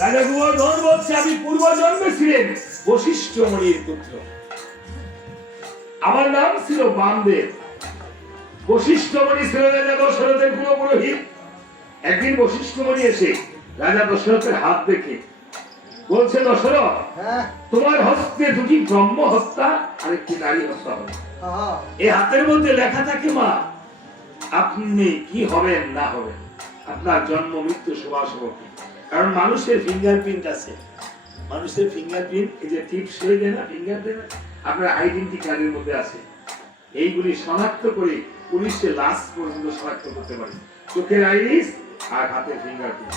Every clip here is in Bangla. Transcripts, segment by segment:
রাজা গোবর্ধন বলছে আমি পূর্ব জন্মে ছিলেন বশিষ্ঠ মুনির পুত্র, আমার নাম ছিল বামদেব। বশিষ্ঠ মুনি ছিল রাজা দশরথের কুলপুরোহিত। একদিন বশিষ্ঠ মুনি এসে রাজা দশরথের হাত দেখে বলছে, দশরথ তোমার হস্তে দুটি ব্রহ্ম হত্যা আর একটি নারী হত্যা হবে। এই হাতের মধ্যে লেখা থাকে মা আপনি কি হবেন না হবেন, আপনার জন্ম মৃত্যু শুভাশুভ। কারণ মানুষের ফিঙ্গারপ্রিন্ট আছে, মানুষের ফিঙ্গারপ্রিন্ট, এই যে টিপস হয়ে যায় না ফিঙ্গারপ্রিন্ট, আপনার আইডেন্টি কার্ডের মধ্যে আছে। এইগুলি শনাক্ত করে পুলিশের লাশ পর্যন্ত শনাক্ত করতে পারে। চোখের আইরিস আর হাতের ফিঙ্গারপ্রিন্ট।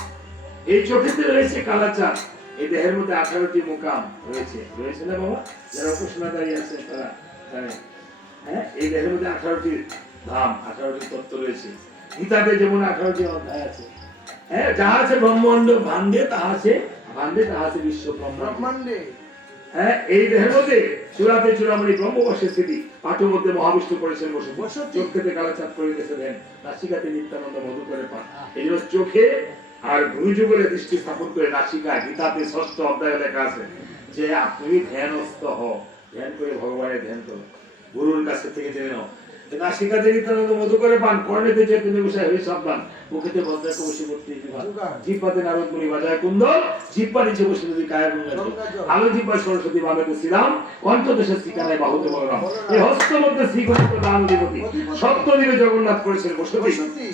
এই চোখেতে রয়েছে কালাচাঁদ, এই দেহের মধ্যে 18টি মুকাম রয়েছে, রয়েছে না বাবা? যারা উপাসনাকারী আছে তারা জানে। হ্যাঁ, এই দেহের মধ্যে 18টি ধাম, 18টি তত্ত্ব রয়েছে। গীতাতে যেমন 18টি অধ্যায় আছে। হ্যাঁ, যাহা আছে ব্রহ্মাণ্ড ভাণ্ডে, তাহা আছে ভাণ্ডে, তাহা আছে বিশ্ব ব্রহ্মাণ্ডে। হ্যাঁ, এই দেহের মধ্যে চূড়াতে চূড়ামণি ব্রহ্মবর্ষের স্থিতি, পাঠের মধ্যে মহাবিষ্ণু করেছেন বসে, চোখেতে কালাচাঁদ করে গেছেন, নাসিকাতে নিত্যানন্দ মধু করে পান। এই জন্য চোখে আর গুরুযুগলে দৃষ্টি স্থাপন করে নাসিকা, গীতাতে 6ষ্ঠ অধ্যায়ে লেখা আছে যে তুমি ধ্যানস্থ হও, ধ্যান করে ভগবানের ধ্যান করো, গুরুর কাছে থেকে জেনে নাও। নাসিকাতে নিত্যানন্দ মধু করে পান, কর্ণেতে চৈতন্য গোসাই হয়ে সাবধান, মুখেতে বজ্রাকে বসে করতে জিহ্বাতে নারদ মুনি বাজায় কুন্দল, জিহ্বা নিচে বসে নদী কায়া গঙ্গা জল, আলো জিহ্বায় সরস্বতী বামেতে শ্রীরাম, কণ্ঠদেশে শ্রীকানায় বাহুতে বলরাম, এই হস্ত মধ্যে শ্রীগণিত দান দেবতী, সপ্তদিনে জগন্নাথ করেছেন বসতি,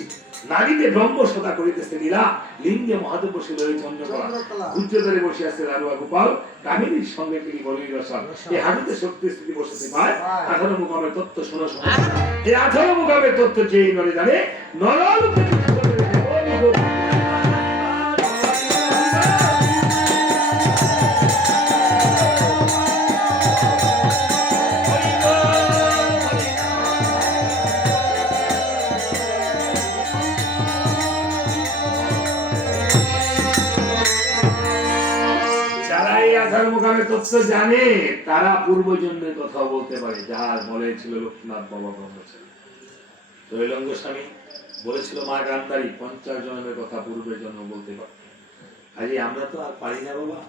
নারীতে ব্রহ্ম সদা করিতেছে লীলা, লিঙ্গে মহাদেব বসে রয়ে চন্দ্রকলা, গুজ্জদারে বসে আছে রানুয়া গোপাল, কামিনীর সঙ্গে তিনি বলি রসাল, এই হাঁটুতে শক্তি স্থিতি বসতে পায়। 18 মুকামের তত্ত্ব শোনো শোনো, এই 18 মুকামের তত্ত্ব যেই নরে জানে, নরলোকে তত্ত্ব জানে তারা পূর্ব জন্মের কথা বলতে পারে। যার বলে ছিল লক্ষ্মীনাথ বাবা ব্রহ্মচারী, দৈলঙ্গ স্বামী বলেছিল মা গান্ধারী 50 জন্মের কথা পূর্বের জন্ম বলতে পারে। আরে আমরা তো আর পারি না বাবা।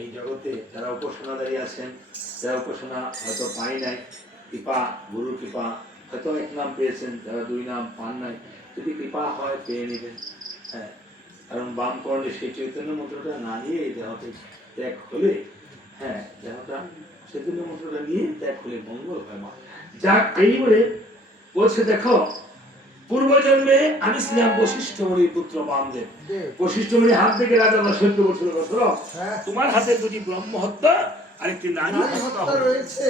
এই জগতে যারা উপাসনাদারী আছেন, যারা উপাসনা হয়তো পাই নাই, কৃপা গুরু কৃপা হয়তো 1 নাম পেয়েছেন, যারা 2 নাম পান নাই, যদি কৃপা হয় পেয়ে নেবেন। হ্যাঁ, কারণ বাম কর্ণে সেই চৈতন্য মন্ত্রটা না নিয়ে এই দেহতে ত্যাগ হলে, হ্যাঁ দেহটা চৈতন্য মন্ত্রটা নিয়ে ত্যাগ হলে মঙ্গল হয় মা। যাক, এই বলে বলছে দেখো পূর্ব জন্মে আমি ছিলাম বশিষ্ঠ মুনির পুত্র বামদেব। বশিষ্ঠ মুনির হাত থেকে রাজা দশরথ বলছিল, দশরথ তোমার হাতে দুটি ব্রহ্ম হত্যা আর একটি নারী হত্যা রয়েছে।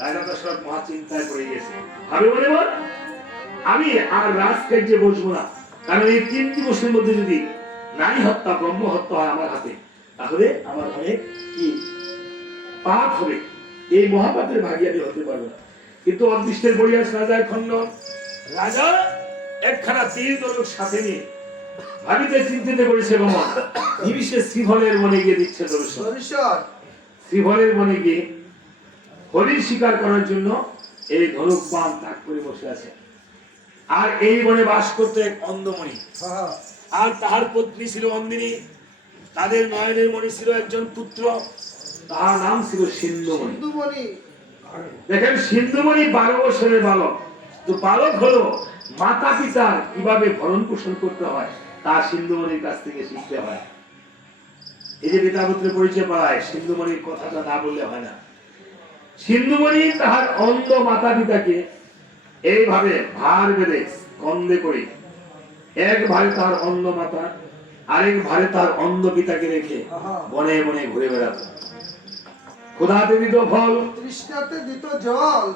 রাজা দশরথ মহা চিন্তায় পড়ে গেছে, ভাবে বলে বল আমি আর রাজকার্যে বসবো না, কারণ এই 3 দিবসের মধ্যে যদি নারী হত্যা ব্রহ্ম হত্যা হয় আমার হাতে, তাহলে আমার অনেক কি পাপ হবে, এই মহাপাপের ভাগী আমি হতে পারবো না। কিন্তু অদৃষ্টের পরিহাস রাজার খণ্ডন, রাজা একখানা তীর ধনুক সাথে নিয়ে ভাবিতে চিন্তিত করেছে ভ্রমণ, নিমিষে শ্রীফলের বনে গিয়ে দিচ্ছে দর্শন। শ্রীফলের বনে গিয়ে হরির শিকার করার জন্য এই ধনুক বাণ তাক করে বসে আছে। আর এই বনে বাস করতে এক অন্ধমণি, আর তাহার পত্নী ছিল অন্দিনী, তাদের নয়নের মণি ছিল একজন পুত্র, তার নাম ছিল সিন্ধুমণি। দেখেন সিন্ধুমণি 12 বছরের বালক, তো বালক হলো মাতা পিতার কিভাবে ভরণ পোষণ করতে হয় তা সিন্ধুমণির কাছ থেকে শিখতে হয়। এই যে পিতা পুত্রের পরিচয় পায়, সিন্ধুমণির কথাটা না বললে হয় না। সিন্ধুমণি তাহার অন্ধ মাতা পিতাকে এইভাবে ভার বেঁধে কন্দে করে, এক ভারে তার অন্ধ মাতা, আরেক ভারে তার অন্ধ পিতাকে রেখে বনে বনে ঘুরে বেড়াত। ক্ষুধাতে দিত ফল, তৃষ্ণাতে দিত জল।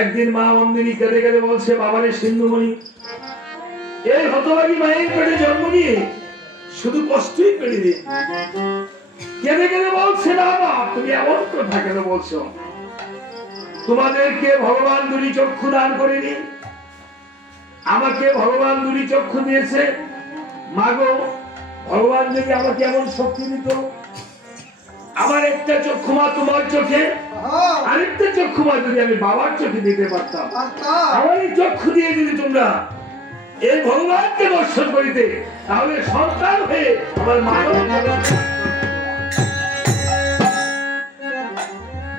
একদিন মা অন্দিনী কেঁদে কেঁদে বলছে, বাবারে সিন্ধুমণি, এই হতভাগী মায়ের পেটে জন্ম নিয়ে শুধু কষ্টই পেড়ে দে। কেঁদে কেঁদে বলছে, বাবা তুমি এমন কথা কেন বলছো? তোমাদেরকে ভগবান 2 চক্ষু দান করেনি, আমাকে ভগবান 2 চক্ষু দিয়েছে। মাগো, ভগবান যদি আমাকে এমন শক্তি দিত, আমার একটা চক্ষু মা তোমার চোখে, আরেকটা চক্ষু মা যদি আমি বাবার চোখে দিতে পারতাম, আমার এই চক্ষু দিয়ে যদি তোমরা এই ভগবানকে দর্শন করিতে, তাহলে সন্তান হয়ে আমার মানব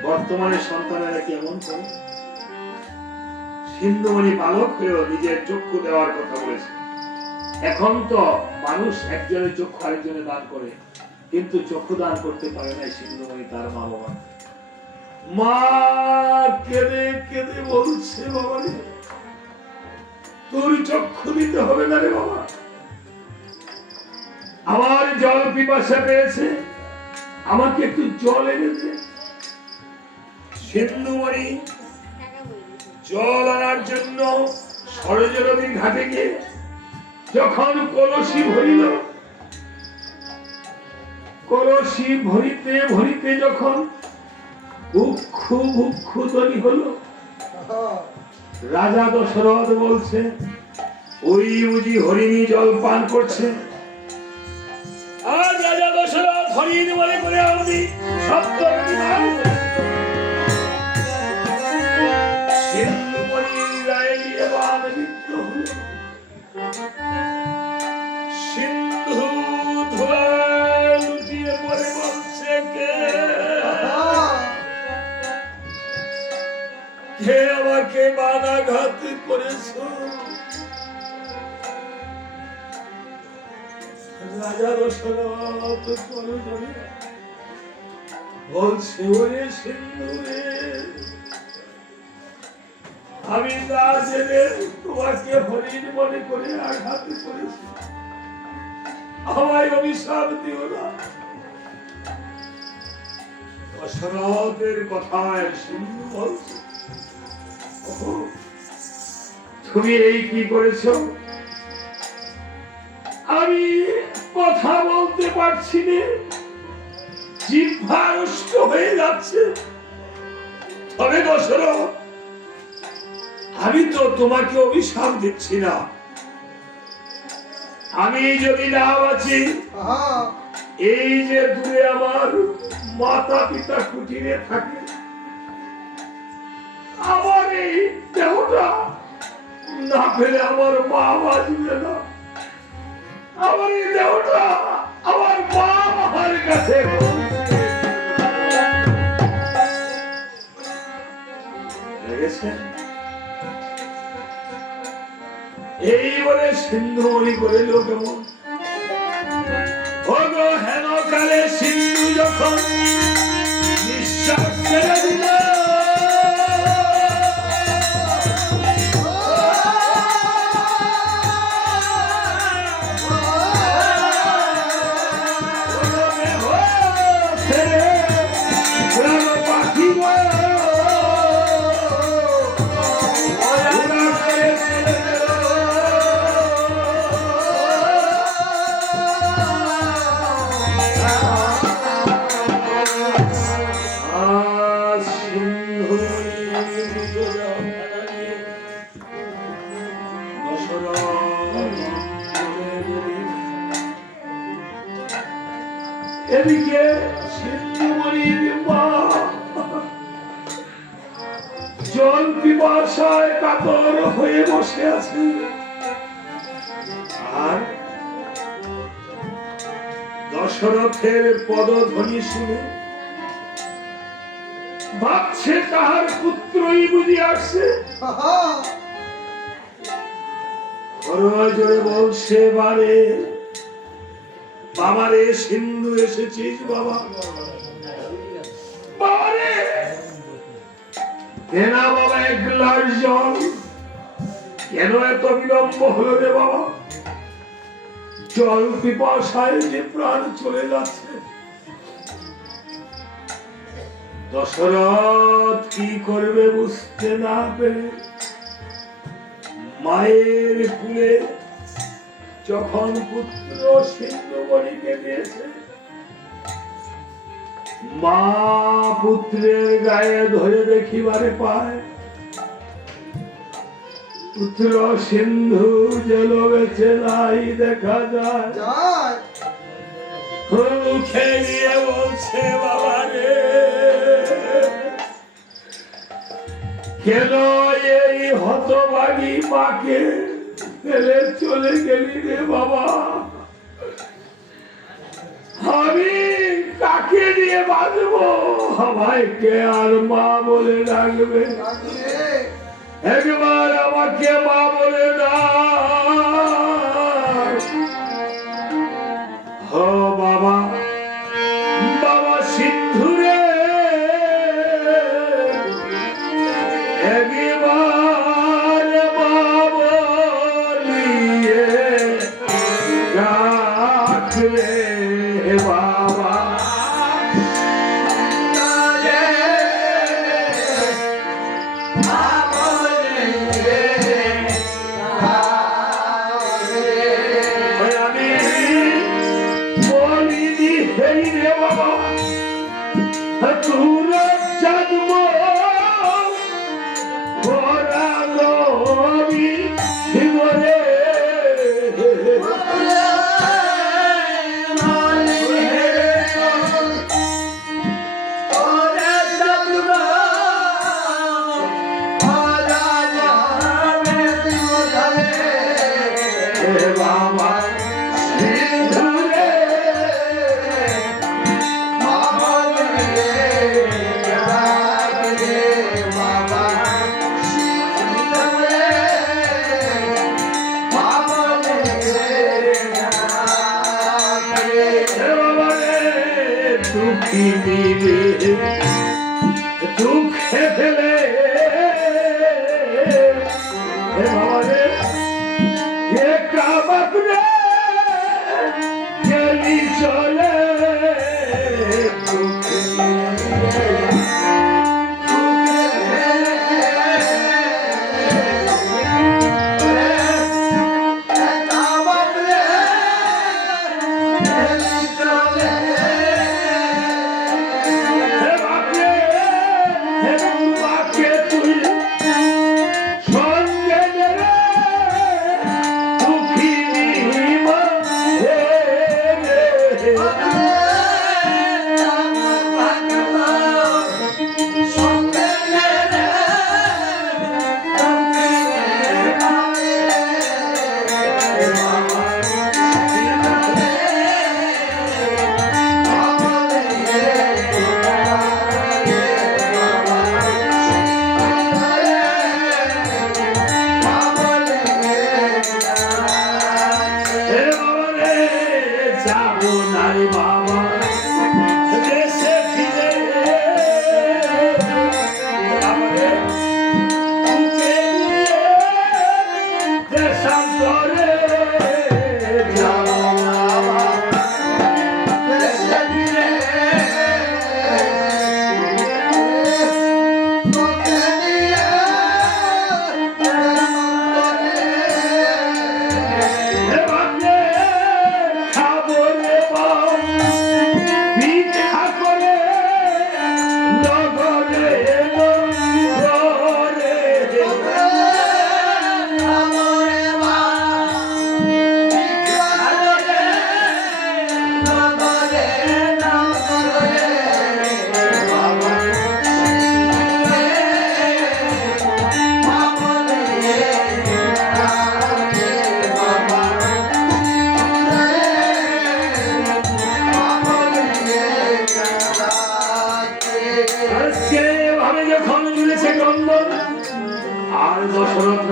বর্তমানে সন্তানেরা কেমন করে সিন্ধুমণি বালক হয়েও নিজের চক্ষু দেওয়ার কথা বলেছে। এখন তো মানুষ একজনের চক্ষু আরেকজনে দান করে, কিন্তু চক্ষু দান করতে পারে না সিন্ধুমণি তার মা বাবা। মা কেঁদে কেঁদে বলছে, বাবা রে তোর চক্ষু দিতে হবে না রে বাবা, আমার জল পিপাসা পেয়েছে, আমাকে একটু জল এনে দে। সিন্ধুমণি জল আনার জন্য সরজ নদীর ঘাটে গিয়ে যখন কলসি ভরিল, কলসি ভরিতে ভরিতে যখন ভুক্ষু ভুক্ষু ধ্বনি হলো, রাজা দশরথ বলছে ওই বুঝি হরিণী জল পান করছে। আর রাজা দশরথ হরিণ মনে করে আমি শব্দ সিন্ধুমণির রায়ে এবার মৃত্যু হল। সিন্ধু ধুলায় লুটিয়ে পড়ে বলছে, কে আমাকে বানাঘাত করেছ? রাজা দশরথ বলছে, ওরে সিন্ধু রে, আমি না জেনে তোমাকে হরিণ মনে করে আঘাত করেছি, আমায় অভিশাপ দিও না। দশরথের কথায় সিন্ধু বলছে, তুমি এই কি করেছো? আমি কথা বলতে পারছি না, জিহ্বা রুষ্ট হয়ে যাচ্ছে। তবে দশরথ, আমি তো তোমাকে অভিশাপ দিচ্ছি না, আমি যদি না বাঁচি, এই যে দূরে আমার মাতা পিতা কুটিরে থাকে, আমার এই দেহটা না পেলে আমার মা বাঁচবে না, আমার এই দেহটা আমার মা বাবার কাছে এই বলে সিন্ধুমণি করিল কেমন। হেন কালে সিন্ধু যখন নিঃশ্বাস ছেড়ে দিল, এদিকে সিন্ধুমণির মা জল পিপাসায় কাতর হয়ে বসে আছে, আর দশরথের পদধ্বনি শুনে ভাবছে তাহার পুত্রই বুঝি আসছে। জোরে বলছে, বারে বাবা রে সিন্ধু এসেছিস বাবা, বাবারে কেনা বাবা এক গ্লাস জল, কেন এত বিলম্ব হলো রে বাবা? জল পিপাসায় যে প্রাণ চলে যাচ্ছে। দশরথ কি করবে বুঝতে না পেরে মায়ের কুলে যখন পুত্র সিন্ধুমণিকে দিয়েছে, মা পুত্রের গায়ে ধরে দেখিবারে পায় পুত্র সিন্ধু জল বেঁচে নাই দেখা যায়। মুখে নিয়ে বলছে, বাবা রে কেন এই হতভাগী মাকে ফেলে চলে গেলি রে বাবা, আমি কাকে দিয়ে বাঁচবো? আমায় কে আর মা বলে ডাকবে? একবার আমাকে মা বলে ডাক। ও বাবা, বাবা সিন্ধুরে একবার মা বলিয়ে ডাকলে বাবা। দুঃখে ফেলে গেলি চলে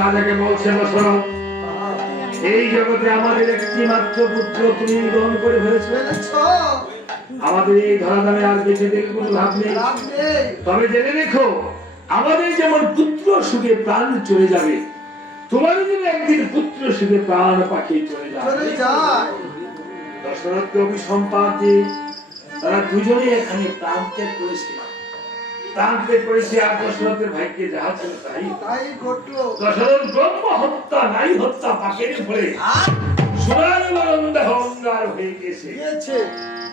রাজাকে বলছে, দশরথ, এই জগতে আমাদের একটি মাত্র পুত্র তুমি গ্রহণ করে ফেলেছো। আমাদের এই ধরাধামে আর বেঁচে থেকে কোনো লাভ নেই। তবে জেনে রেখো, আমাদের যেমন পুত্র সুখে প্রাণ চলে যাবে, তোমার যেন একদিন পুত্র সুখে প্রাণ পাখি চলে যাবে। দশরথকে অভিসম্পাদ দিয়ে তারা দুজনেই এখানে প্রাণ ত্যাগ করেছে। আর দশরথের ভাগ্যে যাহা ছিল তাই ঘটলো। দশরথ ব্রহ্ম হত্যা, নারী হত্যা পাপের ফলে সোনার বরন্দে অহংকার হয়ে গেছে।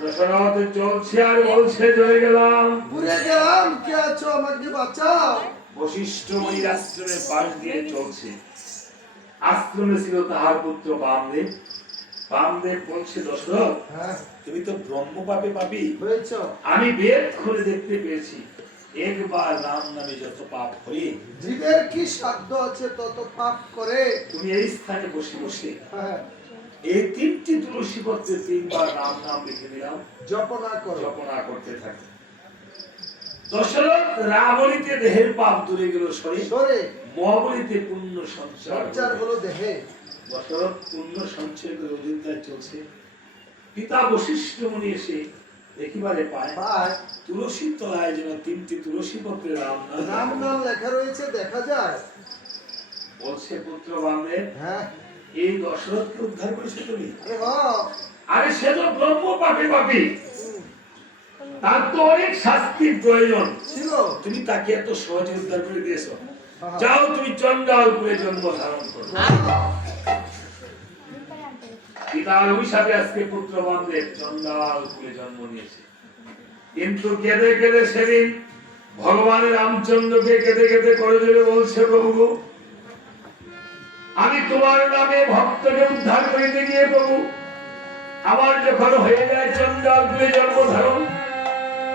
দশরথ চলছে আর বলছে, জয় গেলাম, পুরে গেলাম, কে আছো আমাকে বাঁচাও। বশিষ্ঠ মুনির আশ্রমের পাশ দিয়ে চলছে। আশ্রমে ছিল তাহার পুত্র বামদেব। বামদেব বলছে, দশরথ, তুমি তো ব্রহ্ম পাপে পাপী হয়েছ। আমি বেদ খুলে দেখতে পেয়েছি একবার রাম নামে যত পাপ করে, জীবের কি সাধ্য আছে তত পাপ করে। তুমি এই স্থানে বসে বসে হ্যাঁ, এই 3টি তুলসী পত্রে 3বার রাম নাম লিখে দিলাম, জপনা করো। জপনা করতে থাকে। দশরথ রাবণীতে দেহের পাপ দূরে গেল সরে, সরে মহাবলীতে পুণ্য সঞ্চার সঞ্চার হলো দেহে। দশরথ পুণ্য সঞ্চয় করে অযোধ্যায় চলছে। পিতা বশিষ্ঠ মুনি এসে দেখিবারে পায় পায় তুলসীর তলায় যেন 3টি তুলসী পত্রে রাম নাম নাম লেখা রয়েছে, দেখা যায়। বলছে পুত্র বান্ধব, হ্যাঁ, এই দশরথকে উদ্ধার করেছে তুমি? আরে বাহ, আরে সে তো ব্রহ্ম পাপী পাপী, তার তো অনেক শাস্তির প্রয়োজন ছিল। তুমি তাকে এত সহজে উদ্ধার করে দিয়েছো। আহা। যাও তুমি চণ্ডালপুরে জন্ম ধারণ করো। পিতার অভিশাপে আজকে পুত্র বান্ধব চণ্ডালপুরে জন্ম নিয়েছে। কিন্তু কেঁদে কেঁদে সেদিন ভগবানের রামচন্দ্রকে কেঁদে কেঁদে করে দেবে বলছে, প্রভু আমি তোমার নামে ভক্তকে উদ্ধার করিতে গিয়ে প্রভু আমার যখন হয়ে যায় চণ্ডালপুরে জন্ম ধারণ,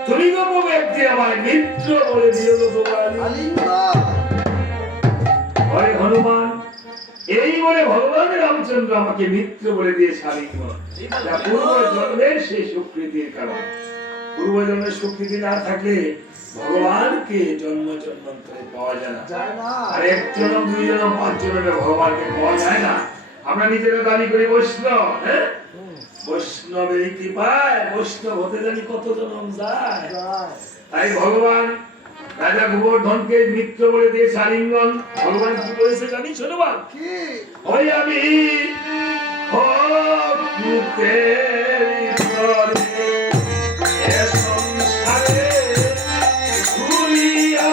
তুমি গো প্রভু একদিন আমায় মিত্র বলে দিও গো প্রভু। আলিঙ্গন। হরে হনুমান, এই বলে ভগবান রামচন্দ্র আমাকে মিত্র বলে দিয়েছে আলিঙ্গন। যা পূর্ব জন্মের সেই স্বীকৃতির কারণ। পূর্ব জন্মের স্বীকৃতি না থাকলে ভগবানকে জন্ম জন্মান্তরে পাওয়া যায় না। আর 1 জন্ম 2 জন্ম 5 জন্মে ভগবানকে পাওয়া যায় না। আমরা নিজেরা দাবি করি বৈষ্ণব, হ্যাঁ, বৈষ্ণবের কৃপায় বৈষ্ণব হতে জানি কত জন্ম যায়। তাই ভগবান রাজা গোবর্ধনকে মিত্র বলে দিয়েছে আলিঙ্গন। ভগবান কি বলেছে জানিস হনুমান? কি? ওই আমি সংসারে ঘুরিয়া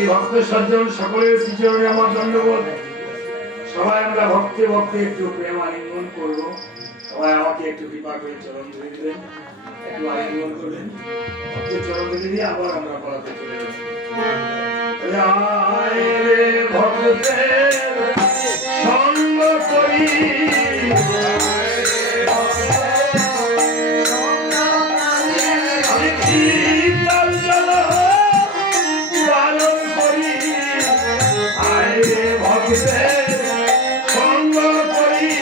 যদি ভক্ত সজ্জন সকলের শ্রীচরণে আমার দণ্ডবোধ। সবাই আমরা ভক্তে ভক্তে একটু প্রেম আলিঙ্গন করবো। সবাই আমাকে একটু কৃপা করে চরণ ধরে দিবেন, একটু আলিঙ্গন করবেন। ভক্ত চরণ ধরে দিয়ে আবার আমরা পড়াতে চলে যাব। রায় রে ভক্তের সঙ্গ করি, আমি কীর্তন জল পালন করি। আয় রে ভক্তের সঙ্গ করি,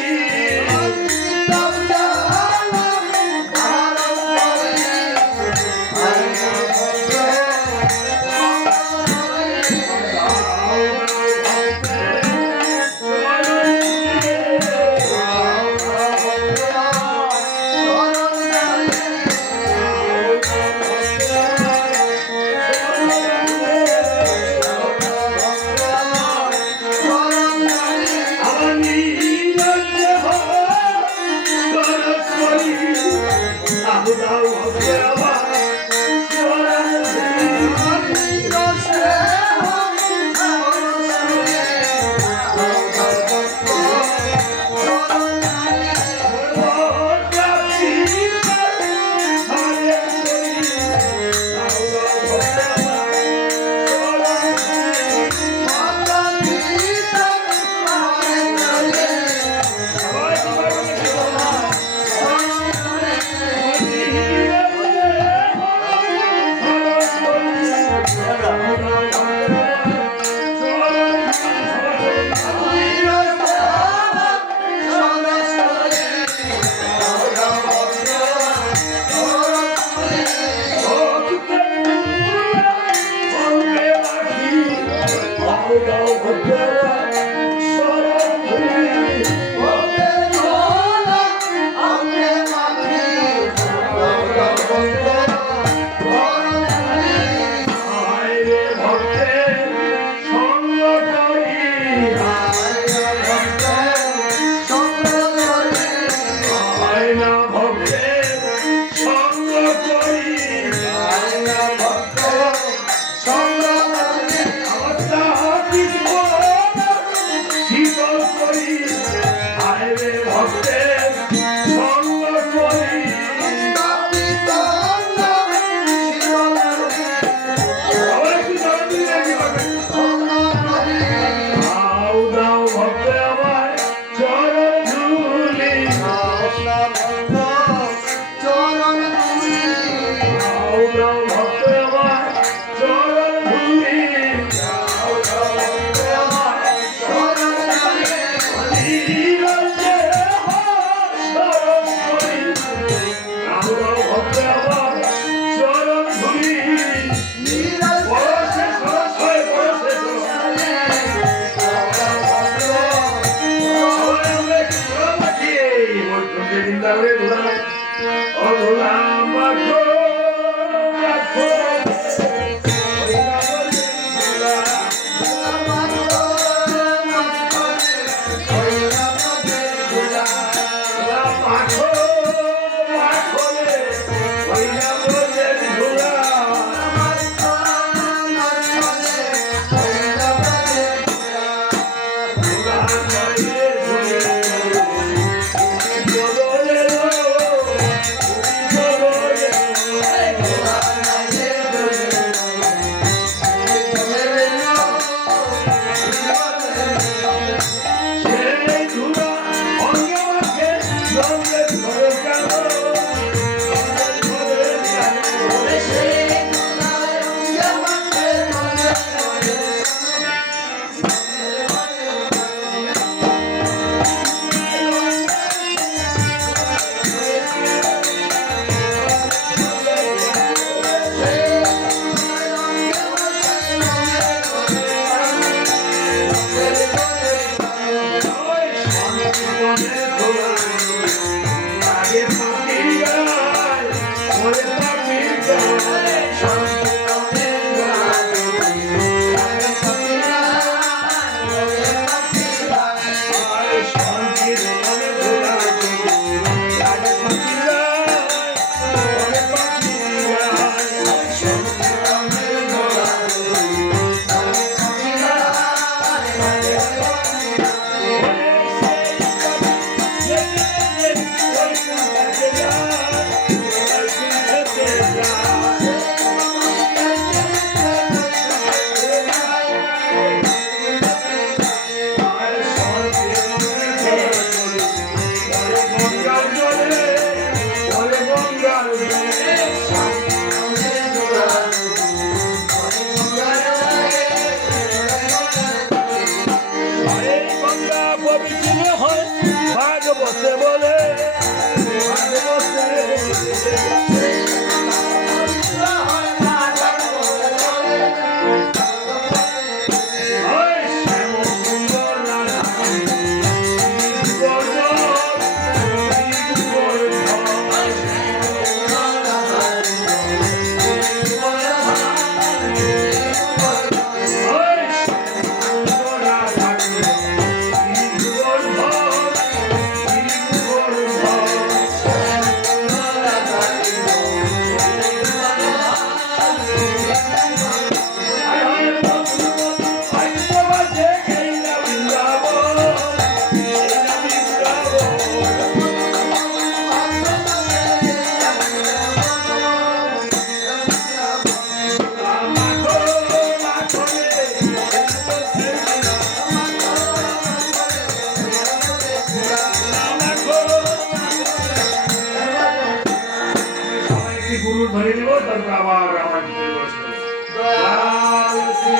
গুরু ধরে নিব, তারপর আবার আমার ভিতরে বসবো। দয়াল শ্রী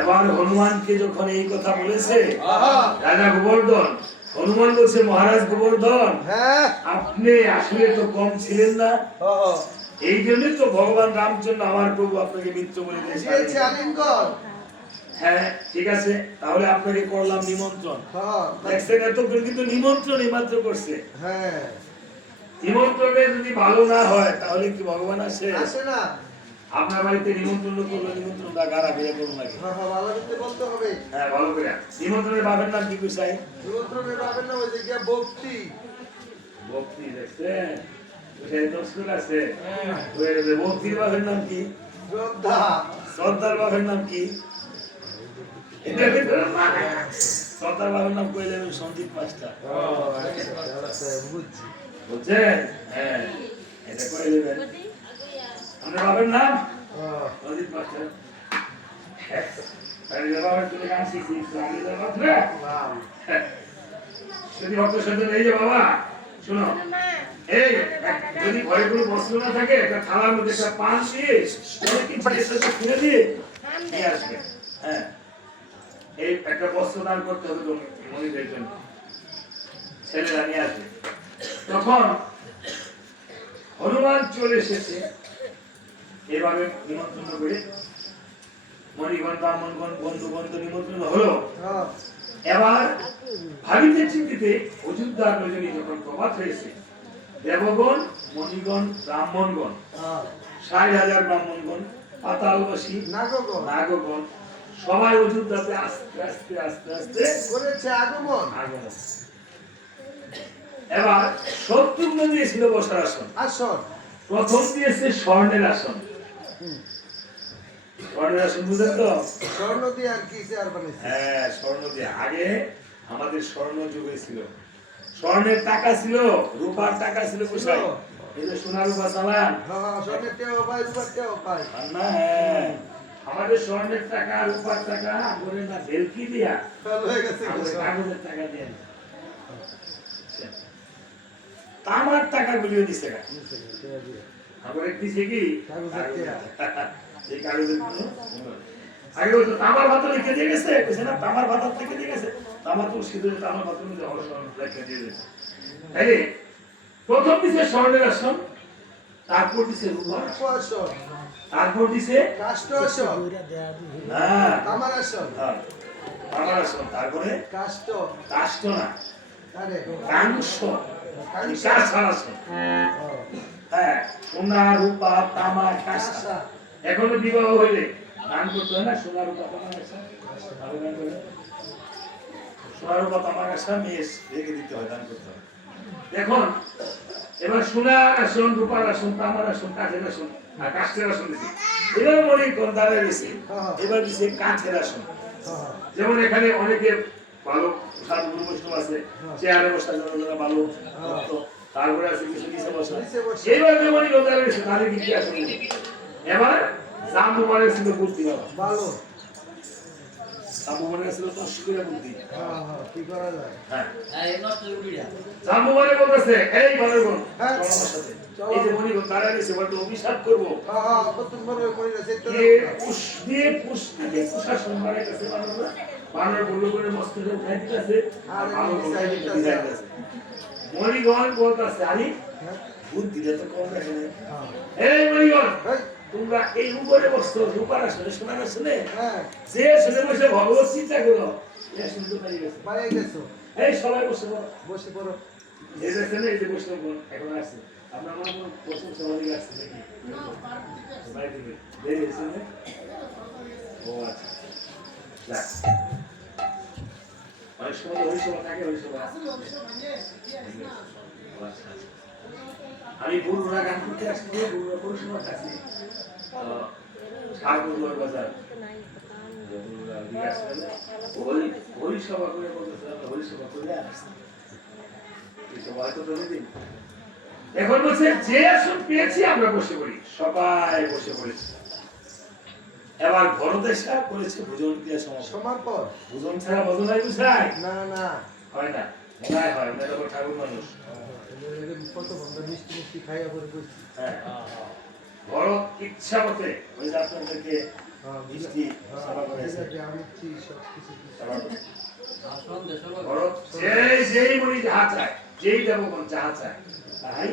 এবার হনুমানকে যখন এই কথা বলেছে রাজা গোবর্ধন, হনুমান বলছে মহারাজ গোবর্ধন, হ্যাঁ আপনি আসলে তো কম ছিলেন না, এই জন্যই তো ভগবান রামচন্দ্র আমার প্রভু আপনাকে মিত্র বলে দিয়েছে। দিয়েছে আলিঙ্গন। হ্যাঁ ঠিক আছে, তাহলে আপনাকে করলাম নিমন্ত্রণ। দেখছেন এতক্ষণ কিন্তু নিমন্ত্রণই মাত্র করছে। হ্যাঁ নিমন্ত্রণে যদি ভালো না হয় তাহলে কি ভগবান আসে? আসে না। আপনার বাড়িতে নিমন্ত্রণ করলো, নিমন্ত্রণটা গাড়া বেড়ে করুন নাকি? ভালো করতে বলতে হবে। হ্যাঁ ভালো করে। নিমন্ত্রণের বাপের নাম কি কুসাই? নিমন্ত্রণের বাপের নাম হয়েছে গিয়া ভক্তি। ভক্তি দেখছেন? ওটাই তো স্কুল আছে। ভক্তির বাপের নাম কি? শ্রদ্ধা। শ্রদ্ধার বাপের নাম কি? শ্রদ্ধার বাপের নাম কইলেন সন্দীপ মাস্টার। বুঝছেন? হ্যাঁ এটা করে দেবেন। আপনার বাপের নাম সন্দীপ মাস্টার। বাবার তুলে গান শিখছি যদি অত সাথে এই যে বাবা শোনো, এই যদি ঘরে কোনো বস্ত্র না থাকে একটা থালার মধ্যে একটা পান দিয়ে খুলে দিয়ে নিয়ে আসবে। হ্যাঁ এই একটা বস্ত্র দান করতে হবে মনিদের জন্য, ছেলেরা নিয়ে আসবে। তখন হনুমান চলে এসেছে, এভাবে নিমন্ত্রণ করে মণিগণ ব্রাহ্মণগণ বন্ধুগণ তো নিমন্ত্রণ হলো। এবার ভাবিতে চিন্তিতে অযোধ্যার রজনী যখন প্রভাত হয়েছে, দেবগণ মণিগণ ব্রাহ্মণগণ ৬০,০০০ ব্রাহ্মণগণ পাতালবাসী নাগগণ সবাই অযোধ্যাতে আস্তে আস্তে আস্তে আস্তে করেছে আগমন। এবার শত্রুঘ্ন দিয়েছিল বসার আসন, আসন প্রথম দিয়েছে স্বর্ণের আসন। স্বর্ণের আসন বুঝলেন তো? স্বর্ণ দিয়ে আর কি চেয়ার বানিয়েছে? হ্যাঁ স্বর্ণ দিয়ে। আগে আমাদের স্বর্ণ যুগে ছিল, স্বর্ণের টাকা ছিল, রূপার টাকা ছিল। কোথায় এই যে সোনা রূপা চালান, স্বর্ণের টেও পাই, রূপার টেও পাই না? হ্যাঁ আমাদের স্বর্ণের টাকা রূপার টাকা বলে না ভেলকি দিয়া হয়ে গেছে। কাগজের টাকা দেন, তামার টাকা গুলিয়ে দিছে। আবার দিছে কি এই কাগজের আগে বলতো তামার ভাত লিখে দিয়ে গেছে, না তামার ভাত থেকে দিয়ে গেছে, তামার তো সিদ্ধ তামার ভাত লিখে দিয়ে গেছে। তাই প্রথম দিছে স্বর্ণের আসন, তারপর দিছে রূপার আসন, তারপর দিছে কাষ্ঠ আসন, হ্যাঁ তামার আসন, তামার আসন, তারপরে কাষ্ঠ কাষ্ঠ না আরে কাংস কাঁসার আসন। হ্যাঁ সোনা রূপা তামা কাঁসা। এখনো বিবাহ হইলে দান করতে হয় না, সোনা রূপা তামা কাঁসা, সোনা রূপা তামা কাঁসা মেষ রেখে দিতে হয়, দান করতে হয়। দেখুন এবার সোনার আসন, রূপার আসন, তামার আসন, কাঠের আসন আর কাষ্ঠের আসন দিচ্ছে। এবার মনে কোন দাঁড়িয়ে গেছে, এবার দিচ্ছে কাঠের আসন। যেমন এখানে অনেকে ভালো সাধু গুরু বৈষ্ণব আছে, চেয়ারে বসার জন্য যারা ভালো ভক্ত, তারপরে আছে কিছু নিচে বসা। এবার যেমন দাঁড়িয়ে গেছে তাদের কি আসন। এবার জাম্বু মানে ছিল বুদ্ধি ভালো, জাম্বু মানে ছিল তো শিখে বুদ্ধি। কি করা যায়? হ্যাঁ জাম্বু মানে বলতেছে এই ভালো বোন চলো আমার সাথে, এই যে মনি দাঁড়িয়ে গেছে বলতে অভিশাপ করবো, দিয়ে পুষ দিয়ে প্রশাসন বাড়াইতেছে মানুষরা, বানর বললো করে মস্তকে উঠাই দিতেছে আর বানর দিতেছে। মণিগণ বলতেছে আরে বুদ্ধিটা তো কম দেখে নাই। এই মণিগণ তোমরা এই উপরে বসতো রূপার আসনে সোনার আসনে, যে শুনে বসে ভগবত চিন্তা করো শুনতে পারি গেছে। এই সবাই বসে পড়ো, বসে পড়ো। এই দেখছেন এই যে বসে এখন আসছে আপনার মনে কোনো প্রশ্ন সবাই আসছে নাকি? সবাই দিবে দেরি হয়েছে না? ও আচ্ছা যাক, অনেক সময় ওই সময় থাকে, ওই সময় আচ্ছা আমি বগুড়া গান করতে আসছি, বগুড়া পৌরসভা কাছে সাগর বাজার বগুড়া দিয়ে আসলে হরিসভা করে বলতেছে হরিসভা করে আসছে। এই সব হয়তো প্রতিদিন এখন বলছে যে আসন পেয়েছি আমরা বসে পড়ি, সবাই বসে পড়েছি। এবার ভরদেশা করেছে ভোজন ক্রিয়া সমাপন। সমাপন ভোজন ছাড়া ভোজন হয় বুঝায় না না হয় না, মনে হয় আমরা তো ঠাকুর মানুষ। কত বন্ধ মিষ্টি মিষ্টি খাইয়া পরে বসছি। হ্যাঁ ভরত ইচ্ছা মতে ওই যে আপনাদেরকে মিষ্টি সেবা করেছে। আমি কি সব কিছু ভরত যেই মনি যাহা চায়, যেই দেবগণ যাহা চায় তাই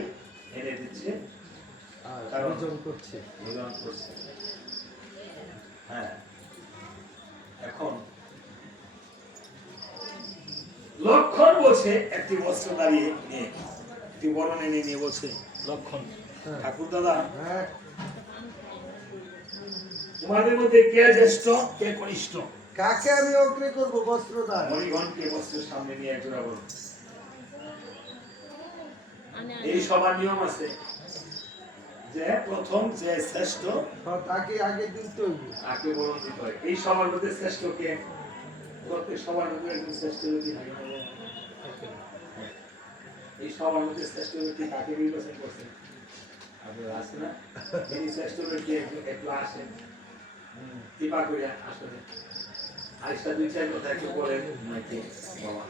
এনে দিচ্ছে, আর ভোজন করছে। ভোজন করছে। হ্যাঁ এখন লক্ষণ বলছে একটি বস্ত্র দাঁড়িয়ে নিয়ে একটি বরণ এনে নিয়ে বলছে লক্ষণ ঠাকুর দাদা হ্যাঁ তোমাদের মধ্যে কে জ্যেষ্ঠ কে কনিষ্ঠ? কাকে আমি অগ্রে করবো বস্ত্রদান? মণিগণকে বস্ত্রের সামনে নিয়ে একজোড়া বলো। এই সবার নিয়ম আছে যে প্রথম যে শ্রেষ্ঠ তাকে আগে দিতে হইবে। তাকে বরণ দিতে হয়। এই সবার মধ্যে শ্রেষ্ঠ কে? প্রত্যেক সবার মধ্যে একজন শ্রেষ্ঠ ব্যক্তি থাকে না? এই সবার মধ্যে শ্রেষ্ঠ ব্যক্তি কাকে নির্বাচন করছেন? আপনারা আছে না? এই শ্রেষ্ঠ ব্যক্তি একটু আসেন কৃপা করে আসলে আরেকটা দুই চার কথা একটু বলেন নাকি বাবা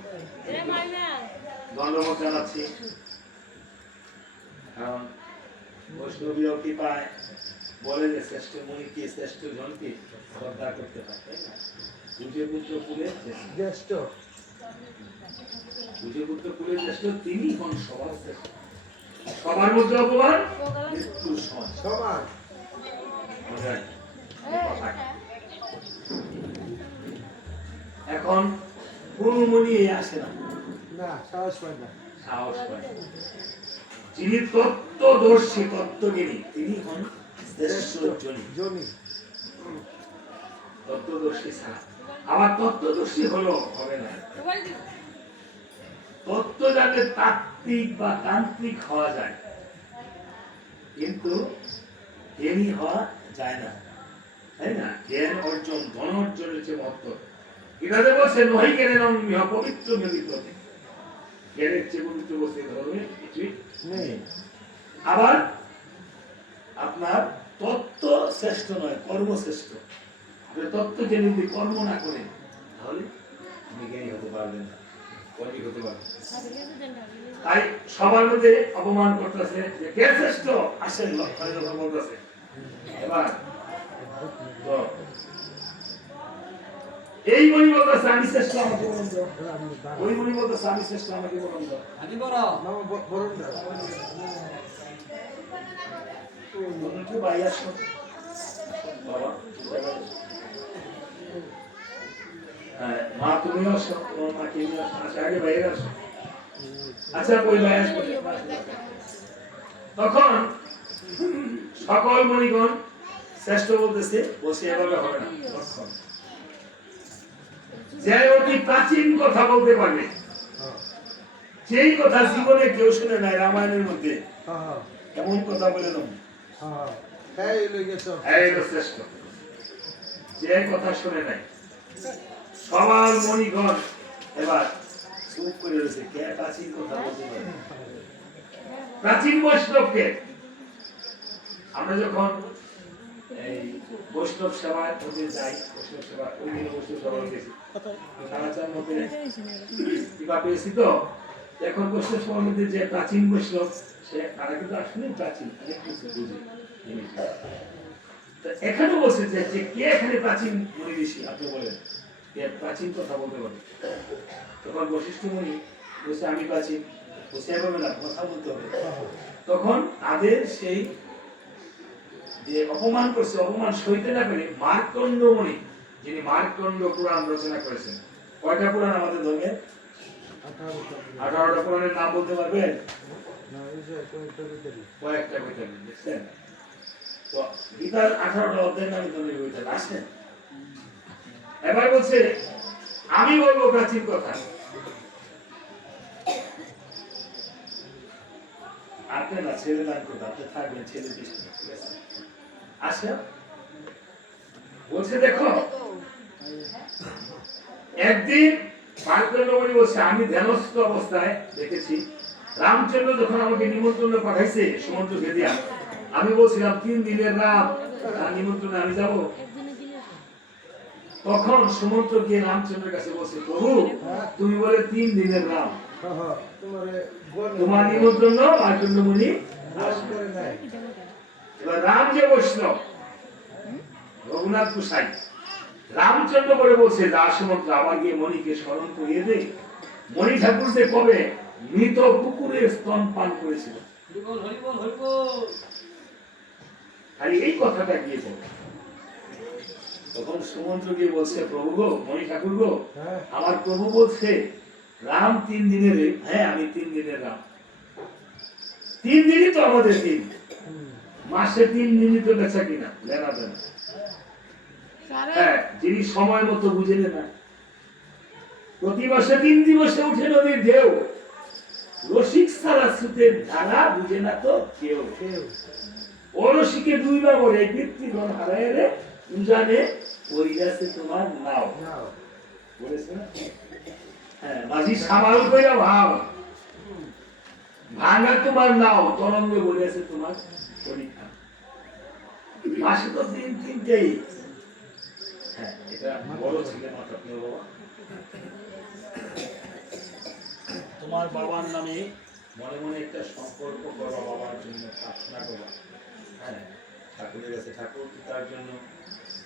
ধন্যবাদ জানাচ্ছি, কারণ বৈষ্ণবীয় কৃপায় বলে যে শ্রেষ্ঠ মুনি কি শ্রেষ্ঠ জনকে শ্রদ্ধা করতে হয়, তাই না? সূর্যপুত্র কুলের জ্যেষ্ঠ সূর্যপুত্র কুলের জ্যেষ্ঠ তিনি হন সবার শ্রেষ্ঠ। সবার মধ্যে অপমান মৃত্যুর সমান সমান। এখন কোন মুনি আসে না, না সাহস পায় না, সাহস পায়। যিনি তত্ত্বদর্শী তত্ত্বজ্ঞানী তিনি হন শ্রেষ্ঠ জনী। তত্ত্বদর্শী ছাড়া আবার তত্ত্বদর্শী হলো হবে না। তত্ত্ব যাতে তাত্ত্বিক বা তান্ত্রিক হওয়া যায়, কিন্তু জ্ঞানী হওয়া যায় না, তাই না? জ্ঞান অর্জন ধন অর্জনের যে মহত্ব, এটাতে বলছে নহি জ্ঞানের পবিত্র মিলিত জ্ঞানের চেয়ে পবিত্র বলছে ধর্মে কিছুই নেই। আবার আপনার তত্ত্ব শ্রেষ্ঠ নয়, কর্ম শ্রেষ্ঠ। আপনি তত্ত্ব জেনে যদি কর্ম না করেন তাহলে আপনি জ্ঞানী হতে পারবেন না, কর্মী হতে পারবেন। তাই সবার মধ্যে অপমান করতেছে যে কে শ্রেষ্ঠ আসেন লক্ষণের কথা বলতেছে। এবার তো এই মনি বলতেছে আমি শ্রেষ্ঠ আমাকে বলুন তো, ওই মনি বলতেছে আমি শ্রেষ্ঠ আমাকে বলুন তো। একটু বাইরে আসো বাবা, মা তুমি আসো, তোমার মাকে নিয়ে আসো, আচ্ছা আগে বাইরে আসো। আচ্ছা ওই বাইরে আসো। তখন সকল মণিগণ শ্রেষ্ঠ বলতেছে বসে এভাবে হবে না। লক্ষণ যে অতি প্রাচীন কথা বলতে পারবে, যেই কথা জীবনে কেউ শুনে নাই রামায়ণের মধ্যে, এমন কথা বলে দাও শ্রেষ্ঠ। যে কথা শুনে নাই সবার মণিগণ এবার চুপ করে রয়েছে, কে প্রাচীন কথা বলতে পারে? প্রাচীন বৈষ্ণবকে আমরা যখন এই বৈষ্ণব সেবার মধ্যে যাই, বৈষ্ণব সেবা ওই দিন বৈষ্ণব সেবা গেছি সারাচার মধ্যে কৃপা পেয়েছি। তো এখন বৈষ্ণব সভার মধ্যে যে প্রাচীন বৈষ্ণব সে তারা কিন্তু আসলে প্রাচীন অনেক কিছু বুঝে। এখানে বলছে যে কে এখানে প্রাচীন মুনি ঋষি আপনি বলেন কে প্রাচীন কথা বলতে পারে? তখন বশিষ্ঠ মুনি বলছে আমি প্রাচীন, বসে এভাবে না কথা বলতে হবে। তখন তাদের সেই যে অপমান করছে, অপমান সইতে না পেরে মার্কণ্ড মুনি, যিনি মার্কণ্ড পুরাণ রচনা করেছেন, কয়টা পুরাণ আমাদের ধর্মে? 18টা পুরাণের নাম বলতে পারবেন? কয়েকটা বইতে দেখছেন তো গীতার 18টা অধ্যায়ের নামে ধর্মের বইতে আসেন। এবার বলছে আমি বলবো প্রাচীন কথা, আর থাকবে না, ছেলে দান করবে, আপনি থাকবেন ছেলে পিছনে, ঠিক আছে? আসে বলছে দেখো একদিন পার্থনগরী বলছে আমি ধ্যানস্থ অবস্থায় দেখেছি রামচন্দ্র যখন আমাকে নিমন্ত্রণ পাঠাইছে সমুদ্রকে দিয়া, আমি বলছিলাম 3 দিনের রাম নিমন্ত্রণে আমি যাব। তখন সমুদ্র গিয়ে রামচন্দ্রের কাছে বলছে প্রভু তুমি বলে 3 দিনের রাম, তোমার নিমন্ত্রণ মার্কণ্ড মুনি আসবে। এবার রাম যে বৈষ্ণব রঘুনাথ গোসাই রামচন্দ্র বলে বলছে যা সমুদ্র আবার গিয়ে মণিকে স্মরণ করিয়ে দে, মণি ঠাকুর যে কবে মৃত কুকুরের স্তন পান করেছিল, আর এই কথাটা গিয়ে বলে। তখন সমুদ্র গিয়ে বলছে প্রভু গো মণি ঠাকুর গো আমার প্রভু বলছে রাম 3 দিনের, হ্যাঁ আমি 3 দিনের রাম, 3 দিনই তো আমাদের দিন, মাসে 3 দিনই তো বেচা কিনা লেনা দেনা, হ্যাঁ যিনি সময় মতো বুঝে না, প্রতি মাসে 3 দিবসে উঠে নদীর ঢেউ, রসিক সারা সুতের ধারা বুঝে না তো কেউ, ও রসিকে 2 বার বলে পিতৃগণ হারায় রে উজানে পরিয়াছে তোমার নাও, বলেছে না? হ্যাঁ মাঝি সামাল কইরা ভাব ভাঙা তোমার নাও তরঙ্গে বলেছে তোমার পরীক্ষা, মাসে তো 3-3টেই। হ্যাঁ এটা বড় ছেলে মাথা নিয়ে বাবা, তোমার বাবার নামে মনে মনে একটা সম্পর্ক করো, বাবার জন্য প্রার্থনা করো, হ্যাঁ ঠাকুরের কাছে ঠাকুর তার জন্য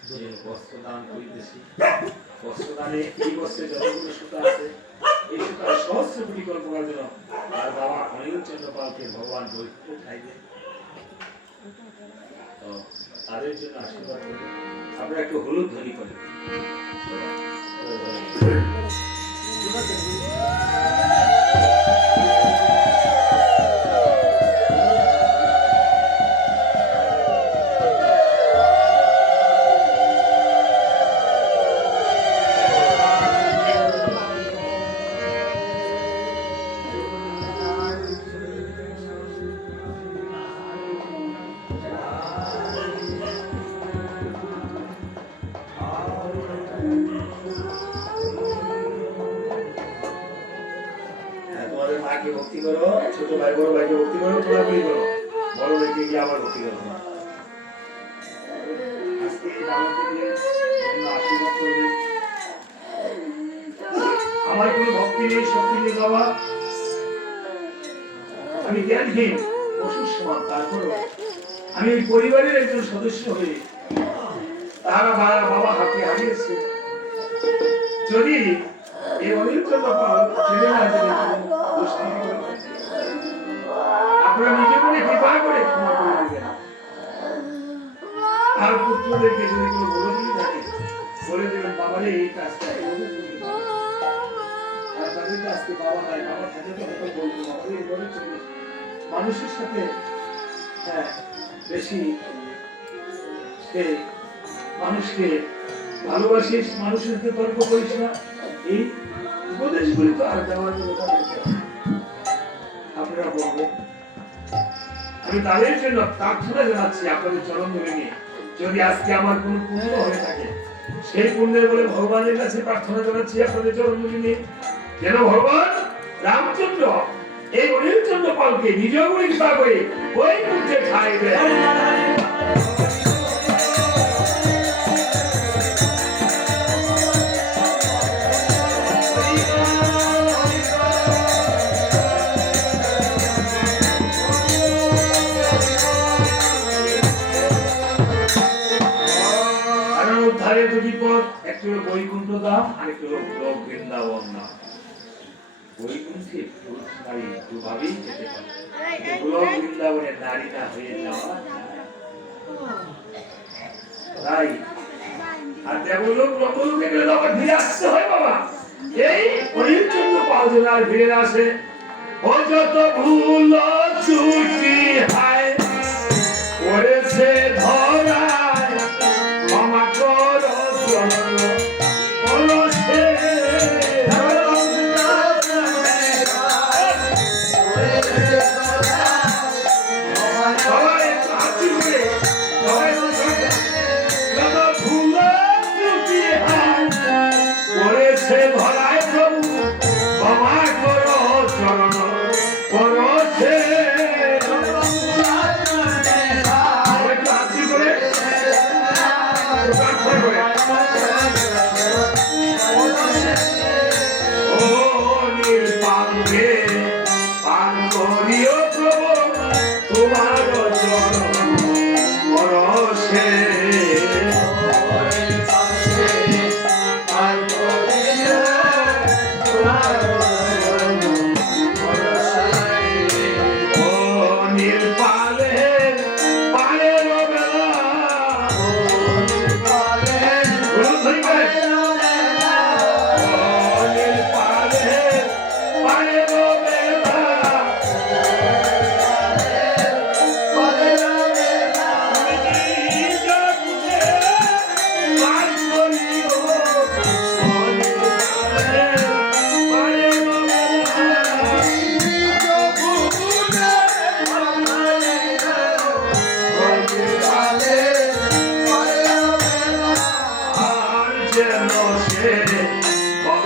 যে বস্ত্র দান করিতেছি, বস্ত্র দানে এই বস্ত্রে যতগুলো সুতা আছে এই সুতা সহস্র কোটি করার জন্য আর বাবা অনিল চন্দ্র পালকে ভগবান বৈকুণ্ঠে ঠাই দেন, তো তাদের জন্য আশীর্বাদ করি। আমরা একটু হলুদ ধ্বনি করি। মাকে ভক্তি করো, ছোট ভাই বড় ভাইকে ভক্তি করো, তোমরা করো, বড় ভাইকে গিয়ে আবার ভক্তি করো। আজকে এই দানকে দিয়ে তোমরা আশীর্বাদ করবে। আমার কোনো ভক্তি নেই, শক্তি নেই বাবা, আমি জ্ঞানহীন অসুস্থ সমান, তারপরও আমি এই পরিবারের একজন সদস্য হয়ে তারা বাবা হাতে হারিয়েছে, যদি এই অনিল চন্দ্র পাল ছেড়ে না যেতে আপনারা নিজে করে কৃপা করে ক্ষমা করে দেবেন। আর পুত্রদেরকে যদি কোনো বলে দিয়ে থাকে বলে দেবেন বাবারে এই কাজটা আর তাদের কাছকে বাবা নাই, বাবা থাকে তো হয়তো বলবো বাবারে এইভাবে চলে মানুষের সাথে হ্যাঁ বেশি সে মানুষকে ভালোবাসিস, মানুষের সাথে তর্ক করিস না, এই উপদেশগুলি তো আর দেওয়ার আপনারা বলবেন। আমি তাদের জন্য প্রার্থনা জানাচ্ছি আপনাদের চরণ ধরে নিয়ে, যদি আজকে আমার কোনো পুণ্য হয়ে থাকে সেই পুণ্যের বলে ভগবানের কাছে প্রার্থনা জানাচ্ছি আপনাদের চরণ ধরে নিয়ে, যেন ভগবান রামচন্দ্র এই অনিল চন্দ্র পালকে নিজ গুণে কৃপা করে ওই মুহূর্তে ঠাই দেয়। উদ্ধারে দুটি পথ, একটি হলো বৈকুণ্ঠ ধাম আর একটি হলো গোলক বৃন্দাবন ধাম। বৈকুণ্ঠে পুরুষ নারী দুভাবেই যেতে পারে, গোলক বৃন্দাবনের নারী না হয়ে যাওয়া তাই। আর দেবলোক ব্রহ্মলোকে গেলে আবার ফিরে আসতে হয় বাবা, এই অনিল চন্দ্র পাল যেন আর ফিরে আসে। ও যত ভুল ত্রুটি হায় করেছে ধরায় ক্ষমা করো সে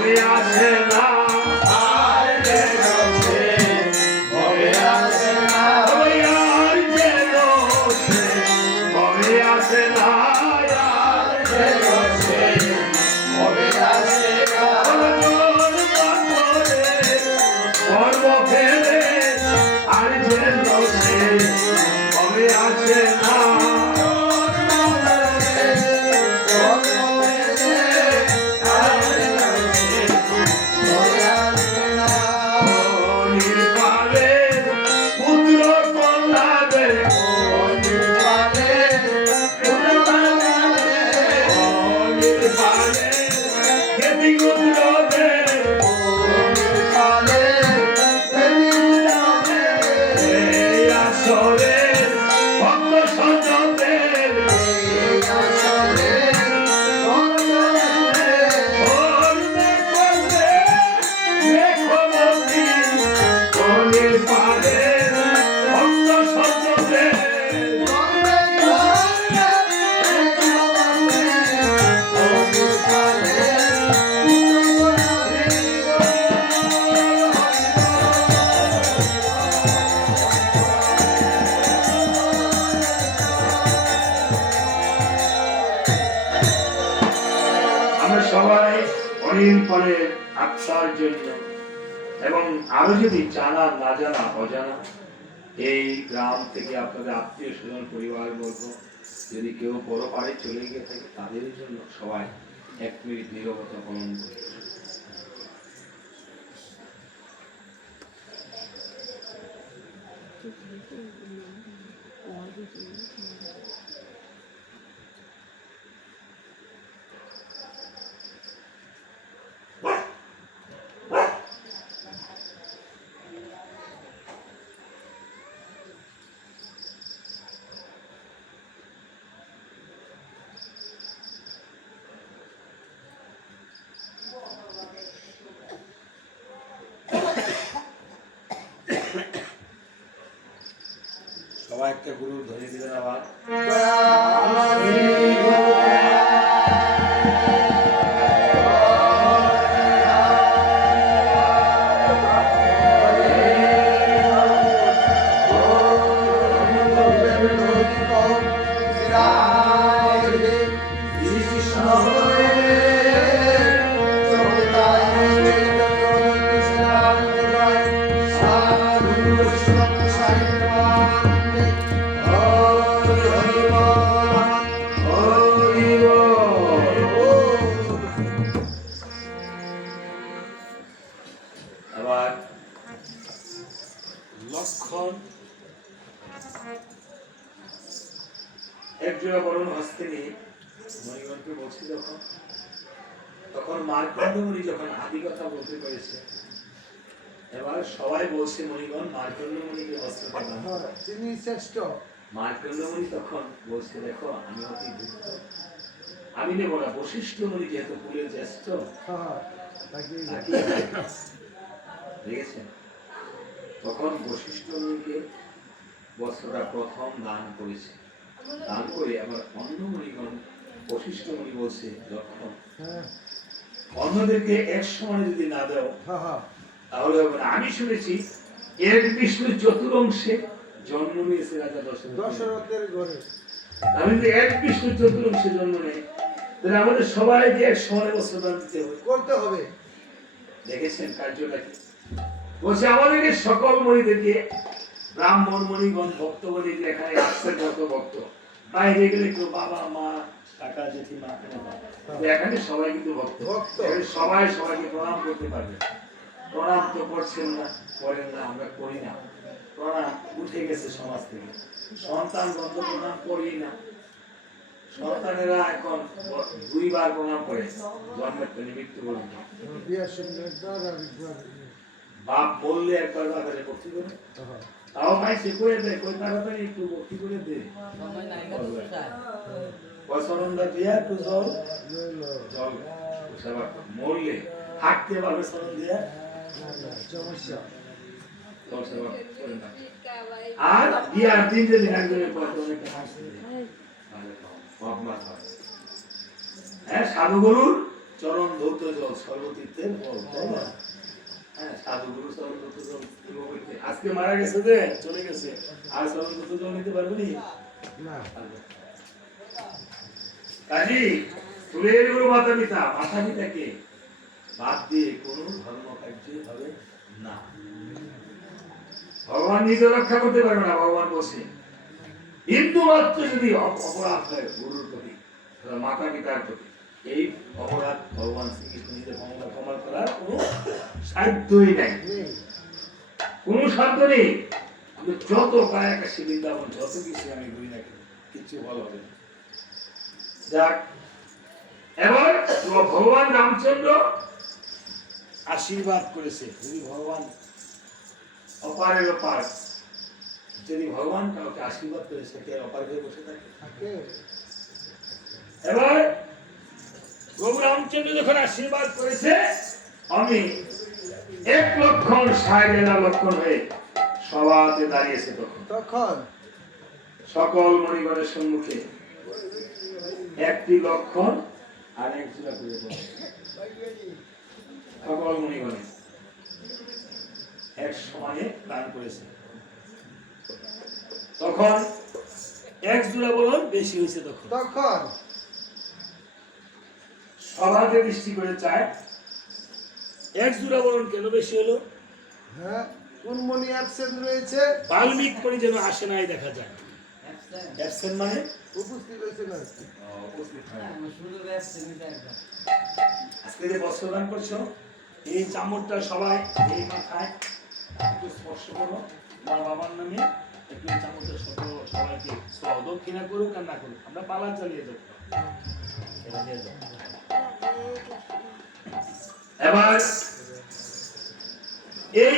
ভবে আসে না আর যে রসে ভবে আসে না ওই আর যে রসে ভবে আসে না আর যে রসে ভবে আসে না গর্ব ফেলে আর যে রসে ভবে আসে না সবাই অনিল পরের আত্মার জন্য এবং আরো যদি জানা না জানা অজানা এই গ্রাম থেকে আপনাদের আত্মীয় স্বজন পরিবার বর্গ যদি কেউ বড় পারে চলে গিয়ে থাকে তাদের জন্য সবাই 1 মিনিট নীরবতা পালন করে সবাই একটা গুরু ধরে দিলেন আবার আবার লক্ষণ একজোড়া বরণ হস্তে নিয়ে মণিগণকে বলছি তখন মার্কণ্ডমণি যখন আদি কথা বলতে পেরেছে এবার সবাই বলছে মণিগণ মার্কণ্ডমণিকে অস্ত্রটা দান তিনি শ্রেষ্ঠ মার্কণ্ডমণি তখন বলছে দেখো আমি অতি দুঃখ আমি নেব না বশিষ্ঠ মুনি যেহেতু কুলের জ্যেষ্ঠ দেখেছেন তখন বশিষ্ঠ মুনিকে বস্ত্রটা প্রথম দান করেছে দান করে আবার অন্য মুনিগণ বশিষ্ঠ মুনি বলছে লক্ষণ অন্যদেরকে এক সময় যদি না দাও তাহলে হবে না আমি শুনেছি এর বিষ্ণু চতুরংশে জন্ম নিয়েছে রাজা দশরথের ঘরে আমি যদি এক বিষ্ণু চতুরংশে জন্ম নেই তাহলে আমাদের সবাইকে এক সময় বস্ত্রদান দিতে হবে করতে হবে দেখেছেন কার্যটা কি বলছে আমাদেরকে সকল মণিদেরকে ব্রাহ্মণ মণিগণ ভক্তগণী এখানে আসছেন যত ভক্ত বাইরে গেলে কেউ বাবা মা কাকা জেঠিমা এখানে সবাই কিন্তু ভক্ত সবাই সবাইকে প্রণাম করতে পারবে প্রণাম তো করছেন না করেন না আমরা করি না প্রণাম উঠে গেছে সমাজ থেকে সন্তান গত প্রণাম করি না সন্তানেরা এখন 2 বার প্রণাম করে জন্মের পর মৃত্যু পর্যন্ত বাপ বললে একবার বাজারে ভক্তি করে তাও ভাই সে করে দেয় কই তাড়াতাড়ি একটু ভক্তি করে দে পছন্দা দিয়া একটু জল জল সেবা মরলে হাঁটতে পারবে সরণ দিয়া সমস্যা তোর সেবা করে না আর বিয়ার দিন যদি একজনের পর তোমাকে হাসতে হ্যাঁ সাধু গরুর চরণ ধৌত জল সর্বতীর্থের ফল, তাই না? হ্যাঁ, সাধুগুরু চরণ ধৌত জল আজকে মারা গেছে যে চলে গেছে, আর চরণ ধৌত জল নিতে পারবো না। কাজী ফুলের গুরু মাতা পিতাকে বাদ দিয়ে কোনো ধর্ম কার্য হবে না। ভগবান নিজে রক্ষা করতে পারবে না। ভগবান বলছে হিন্দু মাত্র যদি অপরাধ হয় গুরুর প্রতি, মাতা পিতার প্রতি, এই অপরাধ ভগবান শ্রীকৃষ্ণ নিজে ক্ষমা করার কোনো সাধ্যই নাই, কোনো সাধ্য নেই। যত কায়াকাশি বৃন্দাবন যত কিছু আমি ঘুরি না কেন কিছু ভালো হবে না। যাক, এবার ভগবান রামচন্দ্র আশীর্বাদ করেছে, যদি ভগবান অপারের অপার, যদি ভগবান কাউকে আশীর্বাদ করে সে কি অপার হয়ে বসে থাকে? এবার প্রভু রামচন্দ্র যখন আশীর্বাদ করেছে, আমি 1,60,000 লক্ষণ হয়ে সভাতে দাঁড়িয়েছে। তখন সকল মণিগণের সম্মুখে একটি লক্ষণ আর এক জোড়া করে সকল মণিগণে এক সমানে দান করেছে। তখন এক জোড়া বলুন বেশি হয়েছে। তখন সভাতে দৃষ্টি করে চায় এক জোড়া বলুন কেন বেশি হলো? হ্যাঁ, কোন মণি অ্যাবসেন্ট রয়েছে? বাল্মিক মণি যেন আসে নাই দেখা যায়। অ্যাবসেন্ট মানে উপস্থিত রয়েছে না? উপস্থিত হয়। আজকে যে বস্ত্র দান করছো, এই চামড়টা সবাই এই মাথায় একটু স্পর্শ করো, মা বাবার নামে একটু চামড়টা সবাইকে দক্ষিণা করুক আর না করুক, আমরা পালা চালিয়ে যাবো। এবার এই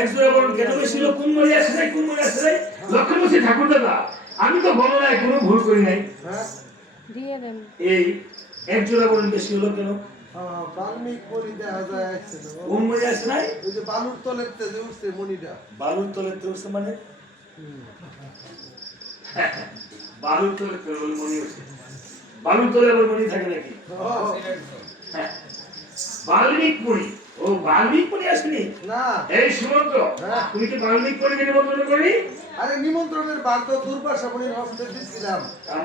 একজোড়া বলুন কেন বেশি হলো? কোন মনে আসে নাই, কোন মনে আসে নাই? লক্ষণ বলছি ঠাকুর দাদা আমি তো গণনায় কোনো ভুল করি নাই। এই একজোড়া বলুন বেশি হলো কেন? বাল্মিক মণি দেখা যায় আছে না? কোন মনে আসে নাই? ওই যে বালুর তলের তেজে উঠছে মণিটা। বালুর তলে উঠছে মানে বালুর তলে মণি উঠছে। বালুর তলে আবার মণি থাকে নাকি? বাল্মিক মণি। ও বাল্মিক মণি আসেনি না? এই সুমন্ত্র, তুমি কি বাল্মিক মণিকে নিমন্ত্রণ করি? আরে নিমন্ত্রণের বার তো দুর্বাসা মণির হস্তে দিছিলাম,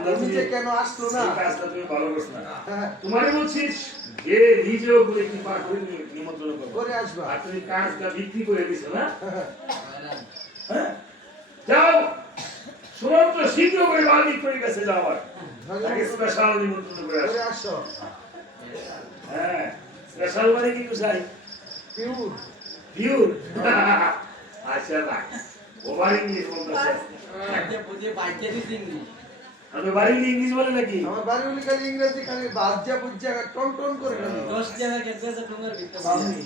তুমি যে কেন আসলো না? এই কাজটা তুমি ভালো করছ না। তোমারে বলছিস যে নিজেও করে কি পার করে নিমন্ত্রণ করে আসবা, আর তুমি কাজটা বিক্রি করে দিছো না? হ্যাঁ, যাও সুমন্ত্র শীঘ্র করে বাল্মিক মণির কাছে যাও, আর তাকে স্পেশাল নিমন্ত্রণ করে আসো। হ্যাঁ, স্পেশাল মানে কি চাই? Pure pure. আচ্ছা না, ওভার ইংলিশ বলতেছে। আপনি বাড়ি ইংলিশ বলে নাকি? আমার বাড়ি উনি খালি ইংরেজি খালি বাজ্জা বুজ্জা টন টন করে খালি। 10 টাকা কেটে আছে তোমার ভিতরে।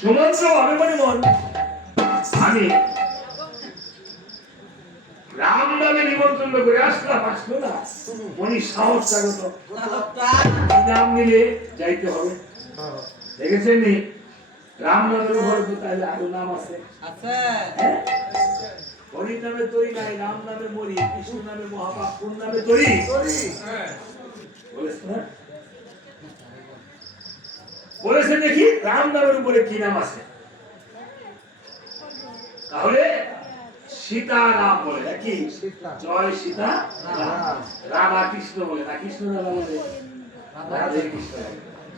সুমন্ত্র আমি মনে মন আমি রাম নামে নিমন্ত্রণ করে আসলাম, আসলো না উনি সাহস স্বাগত নাম নিলে যাইতে হবে। দেখেছেন নি রাম নামের উপর তাহলে আরো নাম আছে। হরি নামে তরি নাই, রাম নামে মরি, কৃষ্ণ নামে মহাপাপ, কোন নামে তরি বলেছে না? বলেছে দেখি রাম নামের উপরে কি নাম আছে? তাহলে সীতা রাম বলে নাকি? জয় সীতা রাম। রাধা কৃষ্ণ বলে না? কৃষ্ণ রাধা বলে, রাধে কৃষ্ণ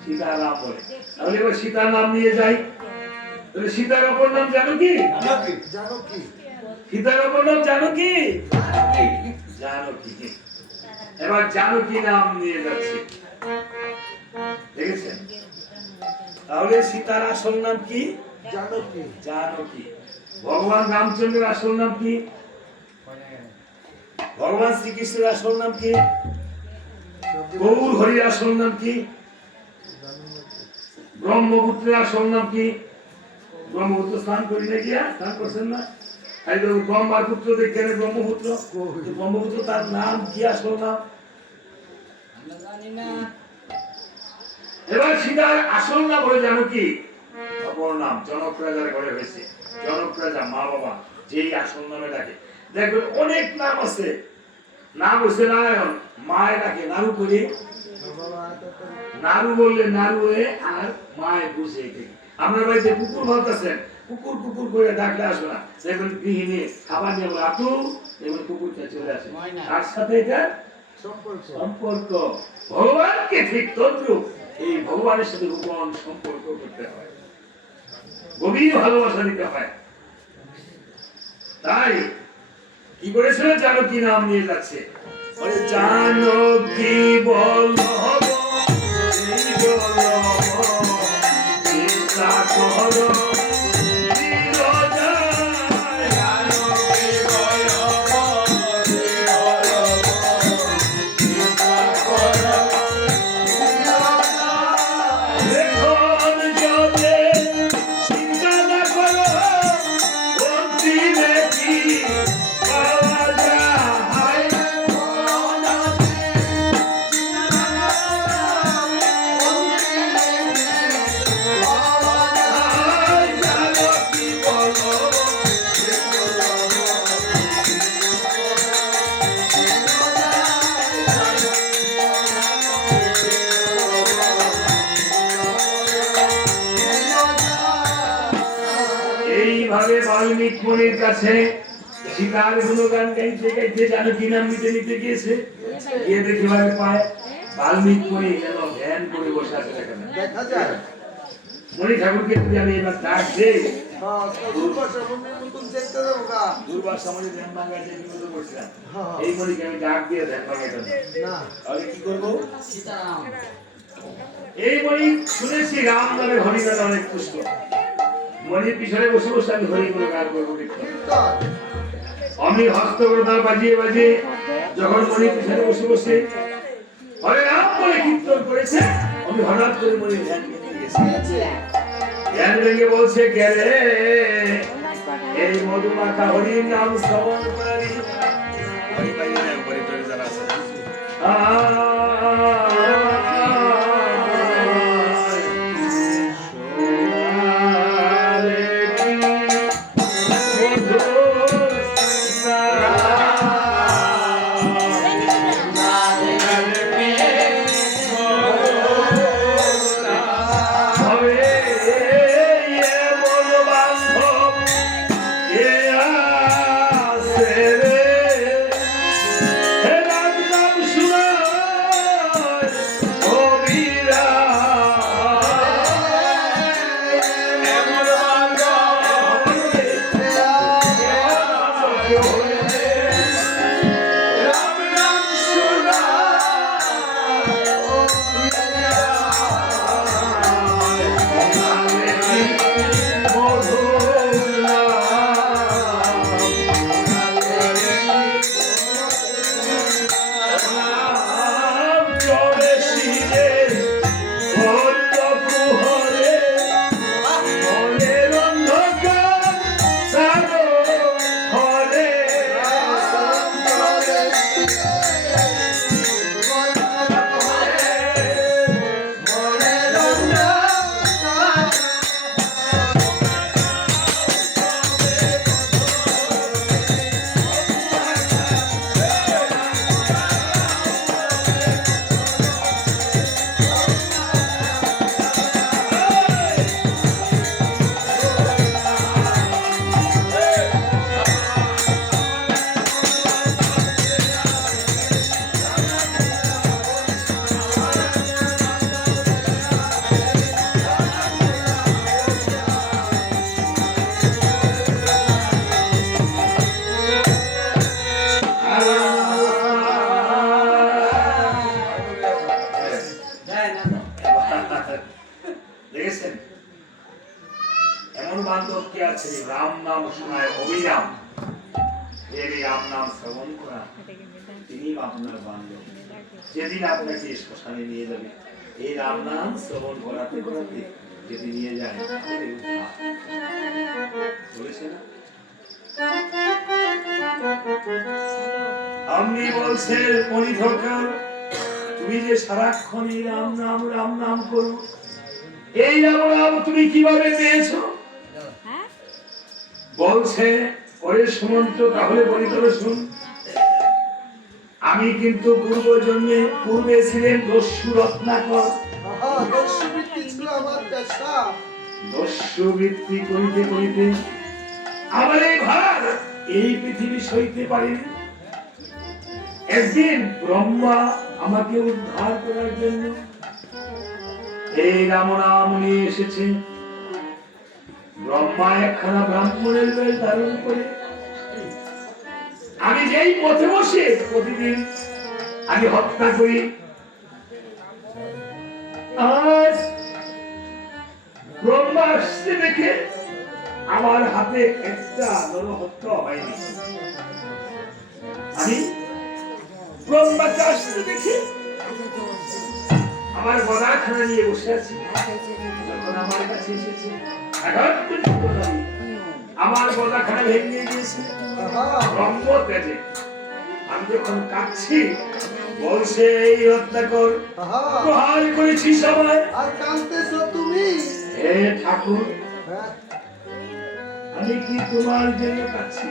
সীতা রাম বলে। তাহলে এবার সীতার নাম নিয়ে যাই। তাহলে সীতার অপর নাম জানো কি? জানকী। সীতার অপর নাম জানকী। জানকী। এবার জানকী নাম নিয়ে যাচ্ছি, দেখেছেন? তাহলে সীতার আসল নাম কি? জানকী। জানকী। ভগবান রামচন্দ্রের আসল নাম কি? ভগবান শ্রীকৃষ্ণের আসল নাম কি? গৌর হরির আসল নাম কি? ব্রহ্মপুত্রের আসল নাম কি? ব্রহ্মপুত্র স্নান করি না গিয়া? স্নান করছেন না? ব্রহ্মার পুত্র দেখেন ব্রহ্মপুত্র, ব্রহ্মপুত্র তার নাম কি? আসল নাম এবার সীতার আসল নাম হলো জানকী, অপর নাম জনক রাজার ঘরে হয়েছে। জনক রাজা মা বাবা যেই আসল নামে ডাকে, দেখবেন অনেক নাম আছে নাম হচ্ছে নারায়ণ, মায়ের ডাকে নারু করে, নারু বললে নারু হয়ে আর মায়ের বুঝে থেকে। আপনার বাড়িতে কুকুর বলতেছেন, কুকুর কুকুর করে ডাকলে আসবে না, দেখবেন গৃহিণী খাবার নিয়ে বলে আতু, দেখবেন কুকুরটা চলে আসে। তার সাথে এটা সম্পর্ক। ভগবানকে ঠিক তদ্রুপ এই ভগবানের সাথে গোপন সম্পর্ক করতে হয়, গভীর ভালোবাসা দিতে হয়। তাই কি করেছিল জানো কি নাম নিয়ে যাচ্ছে, বলে জানো কি বলব এই বলব চিন্তা করো এইভাবে বাল্মীকি মুনির কাছে সীতার গুণগান গাইতে গাইতে জানো কি নাম নিতে নিতে গিয়েছে, গিয়ে দেখিবার পায় বাল্মীকি মুনি যেন ধ্যান করে বসে আছে। দেখা যায় মণি ঠাকুরকে যদি আমি এবার ডাক দেই, দুর্বাসা মণি ধ্যান ভাঙাইতে বিপদ করছিলাম, এই মণিকে আমি ডাক দিয়ে ধ্যান ভাঙাইতাম না, তাহলে কি করবো? এই মণি শুনেছি রাম নামে হরিনামে অনেক পুষ্ট, মণির পিছনে বসে বসে আমি হরি করে গান করবো। আমি হস্ত তার বাজিয়ে বাজিয়ে যখন মণির পিছনে বসে বসে হরে রাম বলে কীর্তন করেছে, আমি হঠাৎ করে মণির ধ্যান ভেঙে গেছি। ধ্যান ভেঙে বলছে গেলে এই মধুমাখা হরির নাম শ্রবণ করি, হরি পাইলে না হরি করে যারা আছে দেখেছেন? এমন বান্ধব কি আছে রাম নাম শোনায় অবিরাম, এই রাম নাম শ্রবণ করা, তিনি আপনার বান্ধব। যেদিন আপনাকে শ্মশানে নিয়ে যাবে এই রাম নাম শ্রবণ করাতে করাতে যদি নিয়ে যায় বলেছে না, আপনি বলছেন মণি ঠাকুর তুমি যে সারাক্ষণ এই রাম নাম করো, এই রাম তুমি কিভাবে পেয়েছো? বলছে ওরে সুমন্ত, তাহলে বলি তবে শুন, আমি কিন্তু পূর্বে ছিলেন দস্যু রত্নাকর। দস্যুবৃত্তি ছিল আমার পেশা। দস্যুবৃত্তি করিতে করিতে আমার এই ভার এই পৃথিবী সইতে পারিনি। একদিন ব্রহ্মা আমাকে উদ্ধার করার জন্য এই রাম নাম নিয়ে এসেছে। ব্রহ্মা একখানা ব্রাহ্মণের বেশ ধারণ করে আমি যেই পথে বসে প্রতিদিন আমি হত্যা করি, আজ ব্রহ্মা আসছে দেখে আমার হাতে একটা নরহত্যা হয়নি। আমি ব্রহ্মাকে আসতে দেখে আমার গদাখানা নিয়ে বসে আছি। যখন আমার কাছে এসেছে হঠাৎ করে আমার গদাখানা ভেঙে গিয়েছে ব্রহ্ম তেজে। আমি যখন কাঁদছি বলছে এই রত্নাকর প্রহার করেছি সবাই আর কাঁদতেছো তুমি? হে ঠাকুর, আমি কি তোমার জন্য কাঁদছি?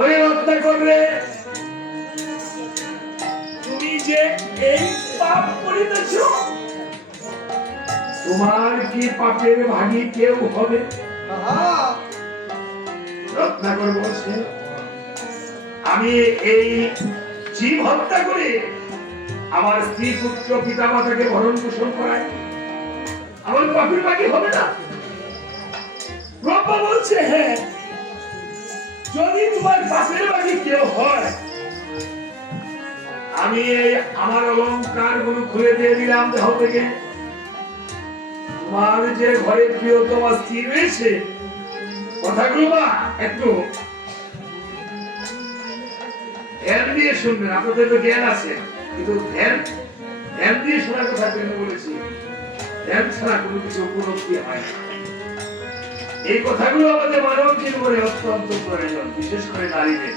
ওই রত্নাকর রে, তুমি যে এই পাপ করিতেছ, তোমার কি পাপের ভাগী কেউ হবে? রত্নাকর বলছে আমি এই জীব হত্যা করে আমার স্ত্রী পুত্র পিতা মাতাকে ভরণ পোষণ করাই, আমার পাপের ভাগী হবে না? ব্রহ্মা বলছে হ্যাঁ, যদি তোমার পাপের ভাগী কেউ হয় আমি এই আমার অলংকার গুলো খুলে দিয়ে দিলাম দেহ থেকে। তোমার যে ঘরে প্রিয়তম স্ত্রী রয়েছে, কথাগুলো বা একটু ধ্যান দিয়ে শুনবেন। আপনাদের তো জ্ঞান আছে, কিন্তু ধ্যান দিয়ে শোনার কথা কেন বলেছি? ধ্যান ছাড়া কোনো কিছু উপলব্ধি হয় না। এই কথাগুলো আমাদের মানব জীবনে অত্যন্ত প্রয়োজন, বিশেষ করে নারীদের।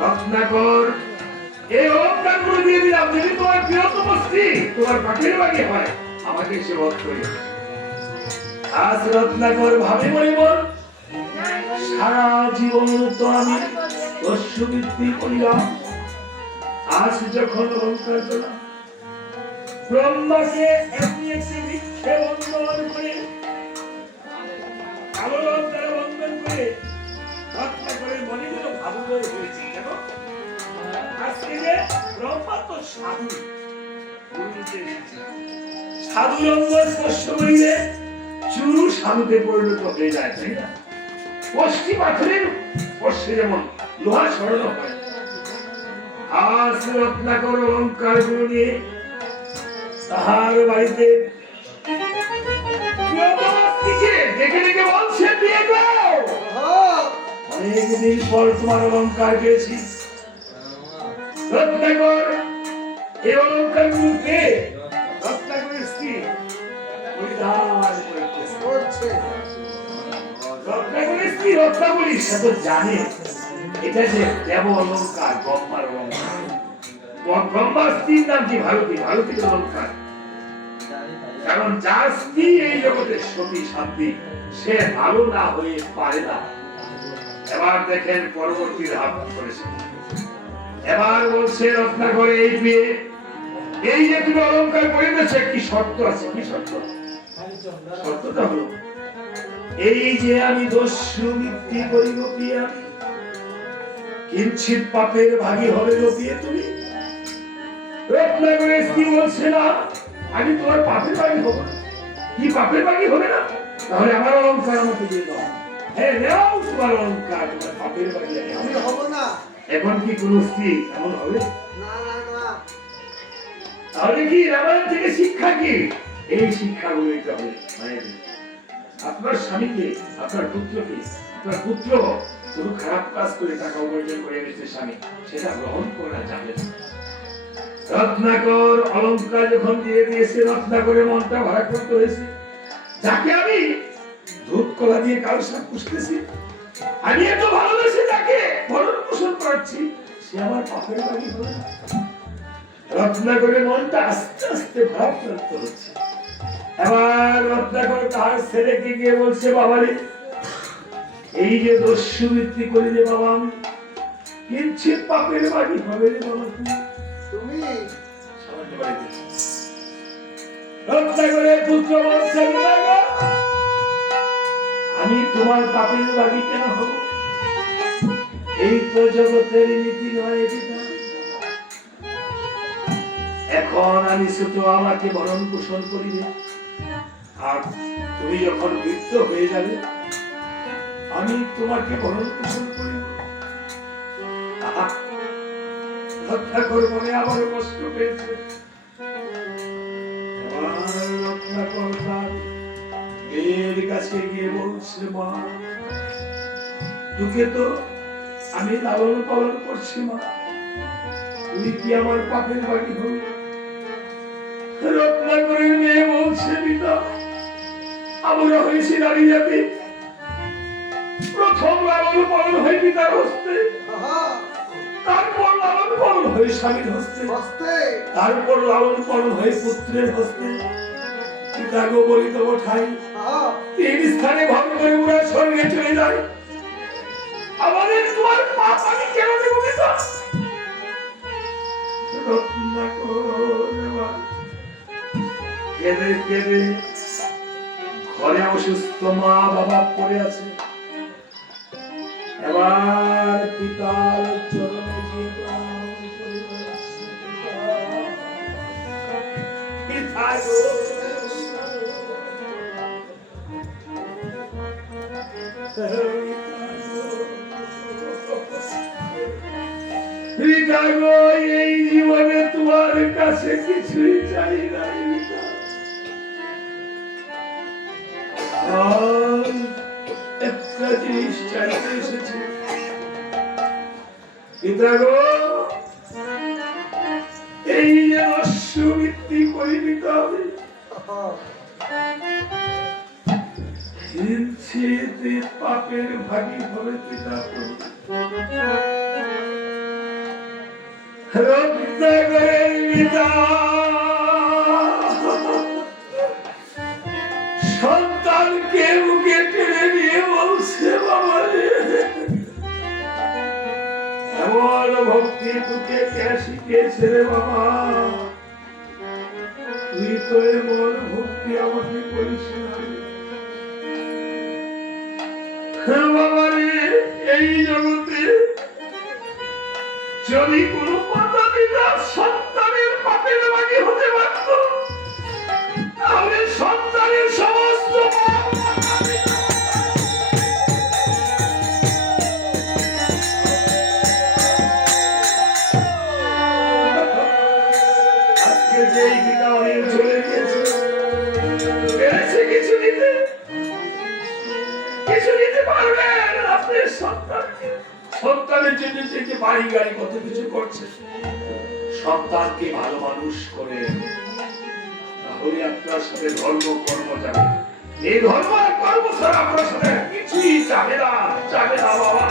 রত্নাকর এই অলংকারগুলো দিয়ে দিলাম, যদি তোমার প্রিয়তম স্ত্রী তোমার পাখির ভাগে হয় আমাকে সে বধ করিও। আজ রত্নাকর ভাবে মনে বল, সারা জীবন তো আমি দস্যুবৃত্তি করিলাম, আজ যখন অলংকার পেলাম ব্রহ্মাকে একটি একটি বৃক্ষে বন্ধন করে কালো রত্নার বন্ধন করে রত্নাকরের মনিগুলো ভাবুদয় হয়েছে। কেন? আজকে যে ব্রহ্মা তো সাধু, সাধু রঙ্গ স্পর্শ করিলে চুরু সাধুতে পরিণত হয়ে যায়, তাই না? কষ্টি পাথরের স্পর্শে যেমন লোহা সরল হয়। আজ রত্নাকর অলংকার গুলো নিয়ে তাহার বাড়িতে ডেকে ডেকে বলছে দিয়ে যাও, অনেকদিন পর তোমার অলংকার পেয়েছি। রত্নাকর এই অলংকার গুলো পেয়ে রত্নাকরের স্ত্রী পরিধান করছে। রত্নাকরের স্ত্রী রত্নাকরী সে তো জানে এটা যে দেব অলংকার, ব্রহ্মার অলংকার। ব্রহ্মার স্ত্রীর নাম কি? ভারতী। ভারতীর অলংকার। কারণ যার স্ত্রী এই জগতের সতী শান্তি, সে ভালো না হয়ে পারে না। এবার দেখেন পরবর্তী ধাপ করেছে। এবার বলছে রত্নাকর এই বিয়ে, এই যে তুমি অলংকার করিতেছে, কি শর্ত আছে? কি শর্ত? শর্তটা হলো এই যে আমি দস্যুবৃত্তি করি গোপিয়ে, আমি কিঞ্চিত পাপের ভাগী হবে গোপিয়ে তুমি। রত্নাকরের স্ত্রী বলছে না, আমি তোমার পাপের ভাগী হবো না। কি পাপের ভাগী হবে না? তাহলে আমার অলংকার আমাকে দিয়ে দাও। হ্যাঁ, নাও তোমার অলংকার, তোমার পাপের ভাগী আমি হব না। এখন কি কোন স্ত্রী এমন হবে? না না না। তাহলে কি রামায়ণ থেকে শিক্ষা কি? এই শিক্ষাগুলো নিতে হবে মায়ের। আপনার স্বামীকে, আপনার পুত্রকে, আপনার পুত্র শুধু খারাপ কাজ করে টাকা উপার্জন করে এনেছে স্বামী, সেটা গ্রহণ করা যাবে না। রত্নাকর অলংকার যখন দিয়ে দিয়েছে, রত্নাকরের মনটা ভাড়া করতে হয়েছে। যাকে আমি দুধ কলা দিয়ে কাল সাপ পুষতেছি, আমি এত ভালোবেসে তাকে ভরণ পোষণ করাচ্ছি, সে আমার পাপের ভাগী হবে না। রত্নাকরের মনটা আস্তে আস্তে ভারাক্রান্ত হচ্ছে। এবার রত্নাকর তার ছেলেকে গিয়ে বলছে, বাবারে এই যে দস্যুবৃত্তি করি যে বাবা, আমি কিঞ্চিত পাপের বাড়ি হবে রে বাবা তুমি সামান্য বাড়িতে রক্ষা করে পুত্র বলছে বিদায়। আমি তোমার পাপের বাড়ি কেন হব? এই তো জগতের নীতি নয় পিতা। এখন আমি ছোট, আমাকে ভরণ পোষণ করিবে, আর তুমি যখন বৃদ্ধ হয়ে যাবে আমি তোমাকে ভরণ পোষণ করিব। আহা, রক্ষা করে মনে আমার কষ্ট পেয়েছে। এবার রক্ষা করতাম মেয়ের কাছে গিয়ে বলছে, মা তোকে তো আমি লালন পালন করছি মা, তুই কি আমার পাপের বাড়ি হবি? রত্না করে মেয়ে বলছে, পিতা আমরা হয়েছি নারী জাতি, প্রথম লালন পালন হয় পিতার হস্তে, আহা, তারপর লালন পালন হয় স্বামীর হস্তে, হস্তে তারপর লালন পালন হয় পুত্রের হস্তে। পিতা গো বলিত ঠাই আহা, তিন স্থানে ভাগ করে উড়া স্বর্গে চলে যায়, আমাদের তোমার পাপ আমি কেন দেব পিতা? রত্নাকর কেঁদে কেঁদে ঘরে অসুস্থ মা বাবা পড়ে আছে। এবার পিতার চরণে গিয়ে প্রণাম করে বলছে, পিতা গো, পিতা গো, এই জীবনে তোমার কাছে কিছুই চাই নাই পিতা। আজ একটা জিনিস চাইতে এসেছি পিতা গো, এই যে নস্য বৃত্তি করি পিতা হবে, আহা, হিংসেতে পাপের ভাগী হবে পিতা প্রভু। রক্ষা করে পিতা, সন্তানকে বুকে টেনে নিয়ে বলছে, বাবা রে এমন ভক্তি তোকে কে শিখিয়েছে রে বাবা? তুই তো এমন ভক্তি আমাকে করিস না বাবা রে। এই জগতে যদি কোনো মাতা পিতা সন্তানের পাপের বাড়ি হতে পারত, তাহলে সন্তানের সমস্ত পাপ আজকে যেই পিতা অনেক চলে গিয়েছে, পেরেছে কিছু নিতে, কিছু নিতে পারবেন আপনার সন্তানকে। সন্তানের জন্য যে বাড়ি গাড়ি কত কিছু করছে, সন্তানকে ভালো মানুষ করে, তাহলে আপনার সাথে ধর্ম কর্ম যাবে। এই ধর্ম আর কর্ম ছাড়া আপনার সাথে কিছুই যাবে না, যাবে না বাবা।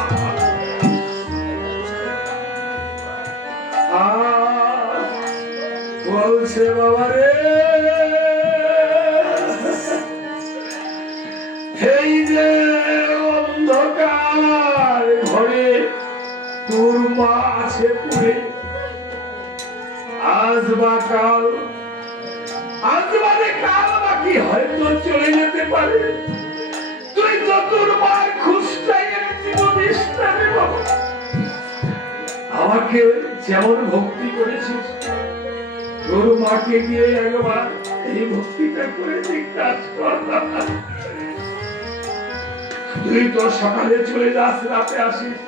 বলছে বাবা রে, এই যে অন্ধকার ঘরে তোর মা আছে পুরে, আজ বা কাল, আজ বাদে কাল বাকি হয়তো চলে যেতে পারে, তুই তো তোর মার খুশটাই একটি বলিস না রে বাবা। আমাকে যেমন ভক্তি করেছিস, তোর মাকে গিয়ে একবার এই ভক্তিটা করে কাজ কর। তুই তো সকালে চলে যাস, রাতে আসিস,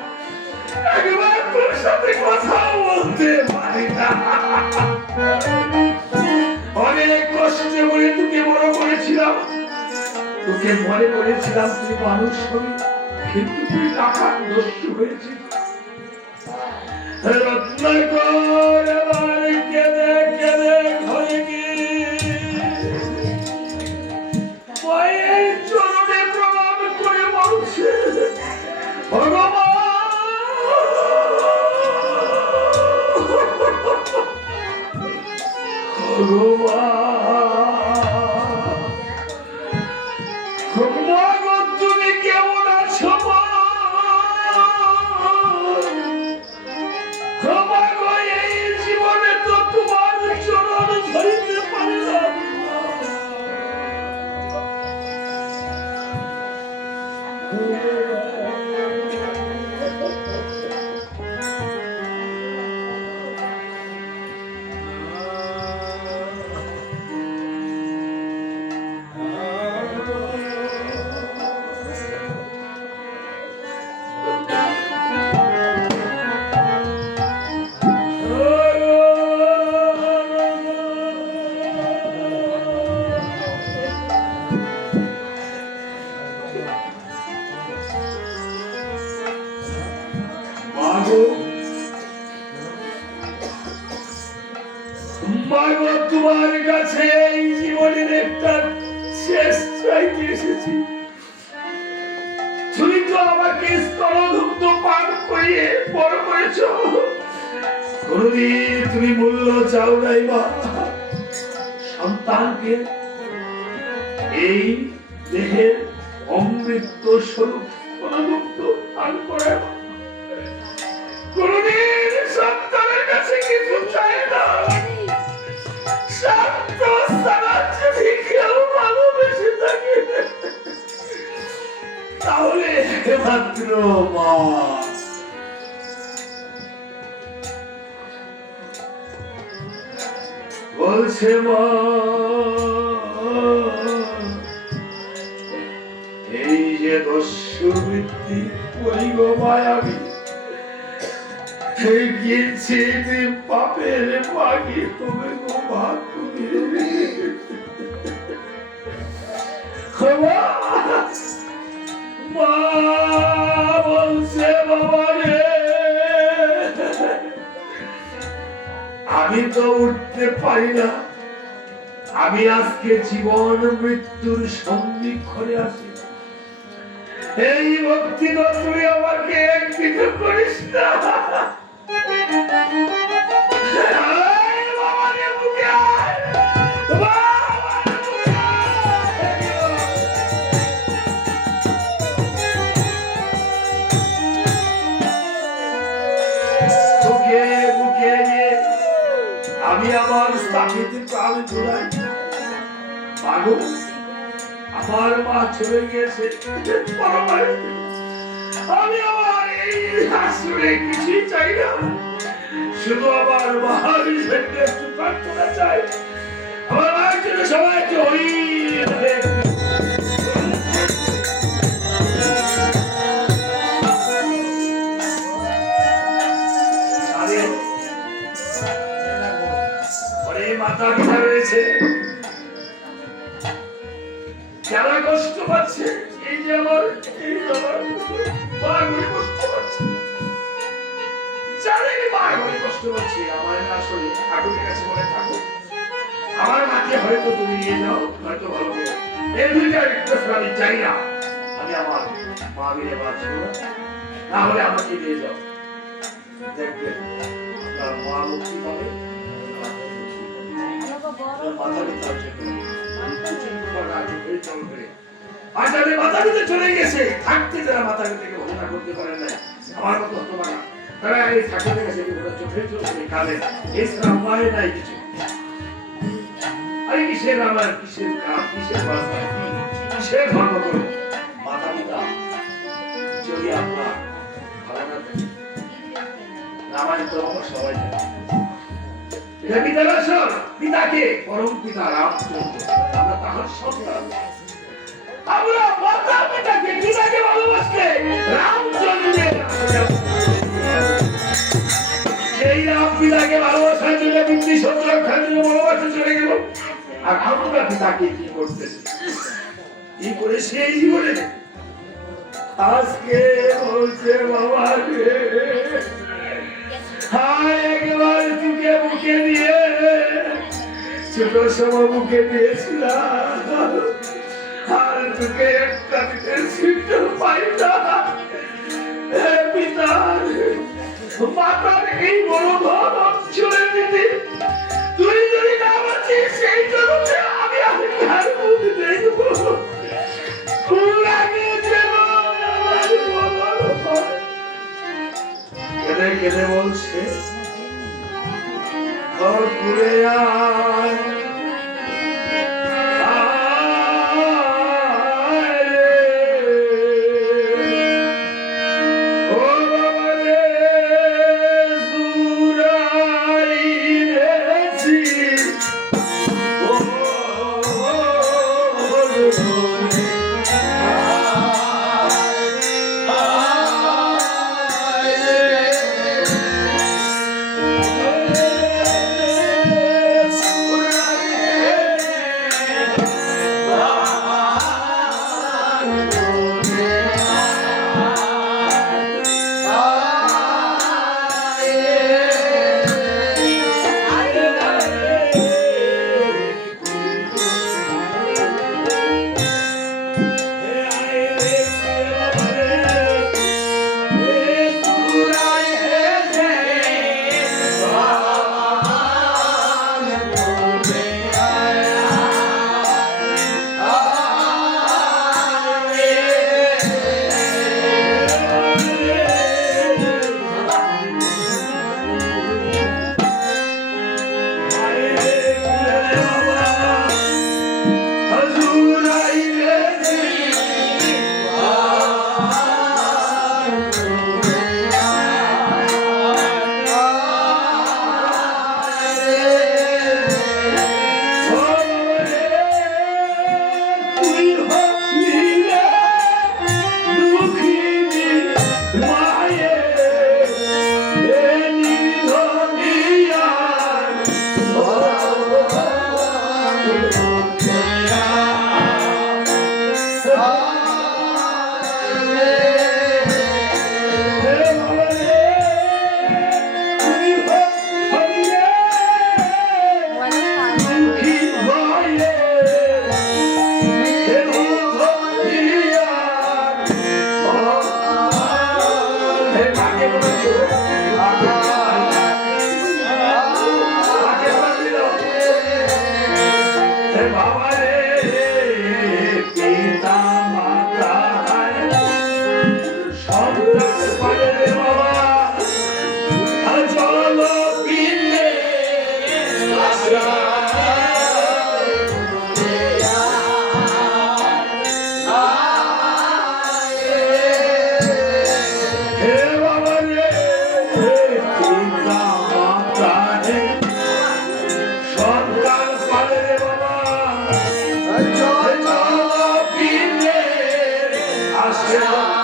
একবার তোর সাথে কথা বলতে পারি না। অনেক কষ্টে বলে তোকে বড় করেছিলাম, তোকে মনে করেছিলাম তুই মানুষ হবি, কিন্তু তুই টাকা নষ্ট হয়েছিস। রত্নাকর এবার কেঁদে কেঁদে ঘরে গিয়ে মায়ের চরণে প্রণাম করে বলছে, ভগবান ভগবান তুমি কেমন আছো? চাইতে এসেছি। তুমি তো আমাকে স্তনধুগ্ধ পান করিয়ে বড় করেছ, কোনদিন তুমি মূল্য চাও নাই মা। সন্তানকে এই দেহের অমৃত স্বরূপ স্তনধুগ্ধ পান করে কোনদিন সন্তানের কাছে কিছু চায় না। শান্ত সারাচ্ছে ভিক্ষেও ভালোবেসে থাকে, তাহলে মাত্র মা। বলছে মা, এই যে দস্যুবৃত্তি করি গো মায়াবী, সেই গিয়েছে পাপের পাগি তুমি গো মা, তুমি মা। বলছে বাবা রে, আমি তো উঠতে পারি না, আমি আজকে জীবন মৃত্যুর সন্ধিক্ষণে আছি। এই ভক্তি তো তুই আমাকে একদিন করিস না। আমি আমার স্বামীকে প্রাণ জোড়াই, পাগল আমার মা চলে গেছে, আমি আমার এই শাশুড়ি কিছুই চাই না, শুধু আমার মার জন্য একটু প্রার্থনা চাই। আমার মায়ের জন্য সবাই একটু হই। মাথা ব্যথা রয়েছে, যারা কষ্ট পাচ্ছে, এই যে আমার কষ্ট পাচ্ছে, জানেন কষ্ট পাচ্ছে, আমার আসলে ঠাকুরের কাছে মনে থাকো, আমার মাকে হয়তো তুমি নিয়ে যাও, হয়তো ভালো হবে। এই দুইটা রিকোয়েস্ট আমি চাই না, আমি আমার মা মিলে বাঁচব, না হলে আমাকে নিয়ে যাও, দেখবেন আপনার মা মুক্তি পাবে। চলে গেছে থাকতে, যারা মাথা থেকে ঘটনা করতে পারে না, আমার মতো হতো না, তারা এই ঠাকুরের কাছে চোখে চোখে কাঁদে, এছাড়া উপায় নাই কিছু। আরে কিসের আমার, কিসের কাজ, কিসের বাস্তা, কিসের ধর্ম করো, মাতা পিতা যদি আপনার ভালো না থাকে, আমার তো সবাই জানে পিতাকে পরম পিতা রামচন্দ্র, আমরা তাহার সন্তান, আমরা মাতা পিতাকে পিতাকে ভালোবাসলে রামচন্দ্রের, এই রাম পিতাকে ভালোবাসার জন্য বিন্দু সত্য ভালোবাসা চলে গেল, আর আমরা পিতাকে কি করতেছি, কি করে সেই জীবনে আজকে বলছে বাবা রে, একবার তোকে বুকে দিয়ে ছোট সময় বুকে দিয়েছিলাম, আর তোকে একটা দিনের সিদ্ধ পাই না। পিতার মাতার এই বড় ঘর অঞ্চলে দিতে তুই যদি না বাঁচিস, সেই জগতে আমি আর মুখ দেখবো, কেঁদে কেঁদে বলছে ঘর ঘুরে আয়, জয় পিনে আসে রে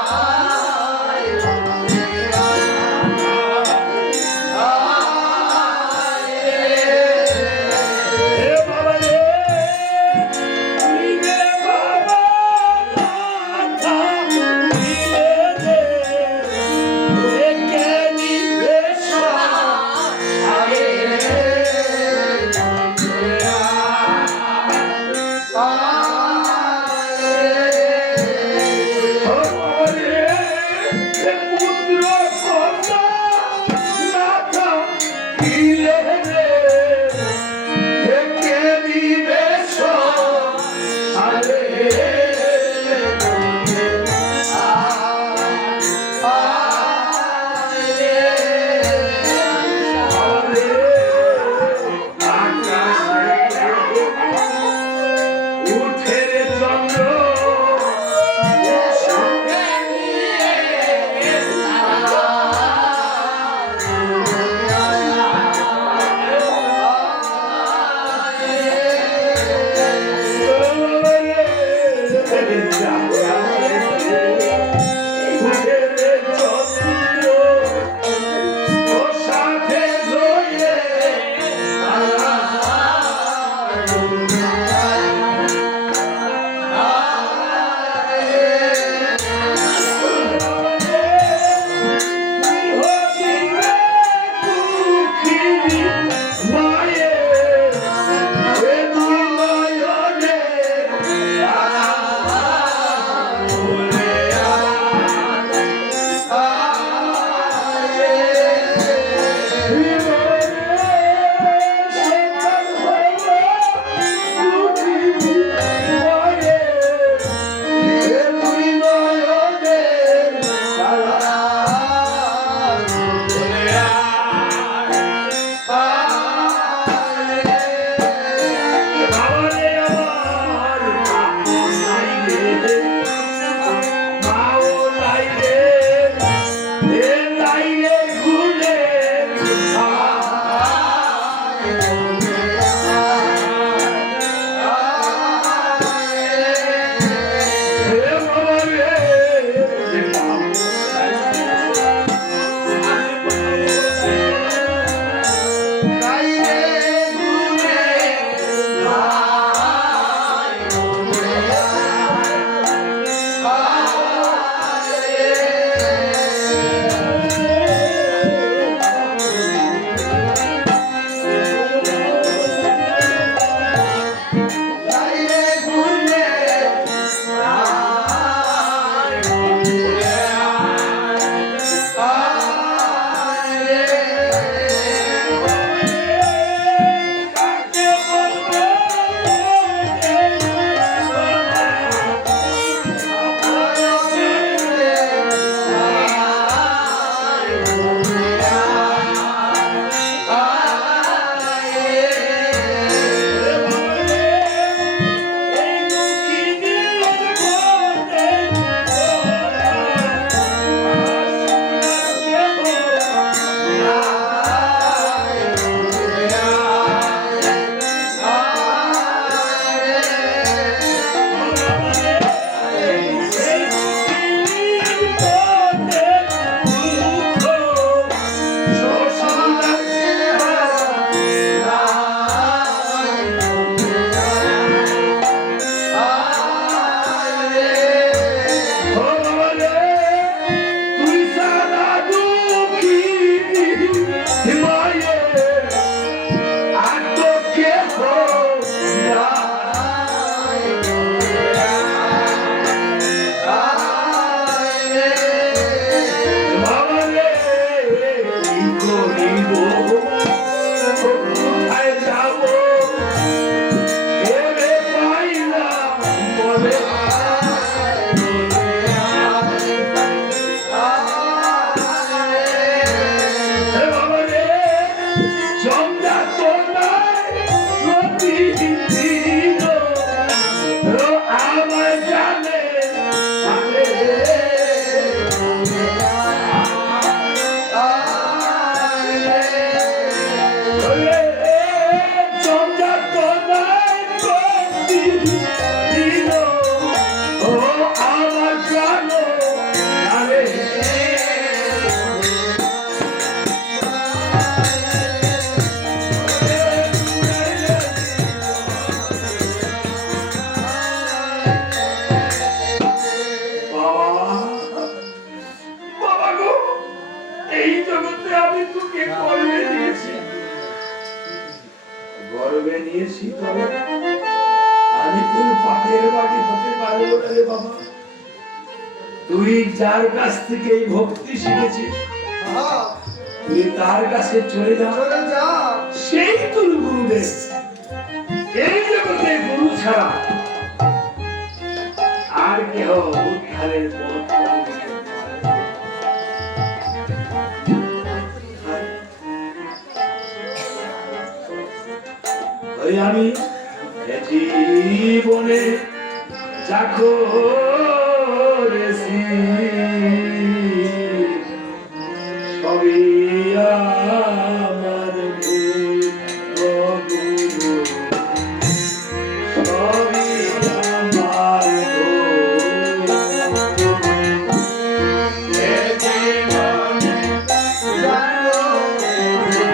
ভাগের বাড়ি হতে পারে না রে বাবা। তুই যার কাছ থেকে এই ভক্তি শিখেছিস হ্যাঁ, তুই তার কাছে চলে যা, চলে যা। সেই তোর গুরুদেব। এই জগতে গুরু ছাড়া আর কেহ উদ্ধারের পথ করে দিতে পারে না। ওই আমি এ জীবনে যা করেছি সবই আমার ভুল, ও গুরু, সবই আমার ভুল। এ জীবনে যা করেছি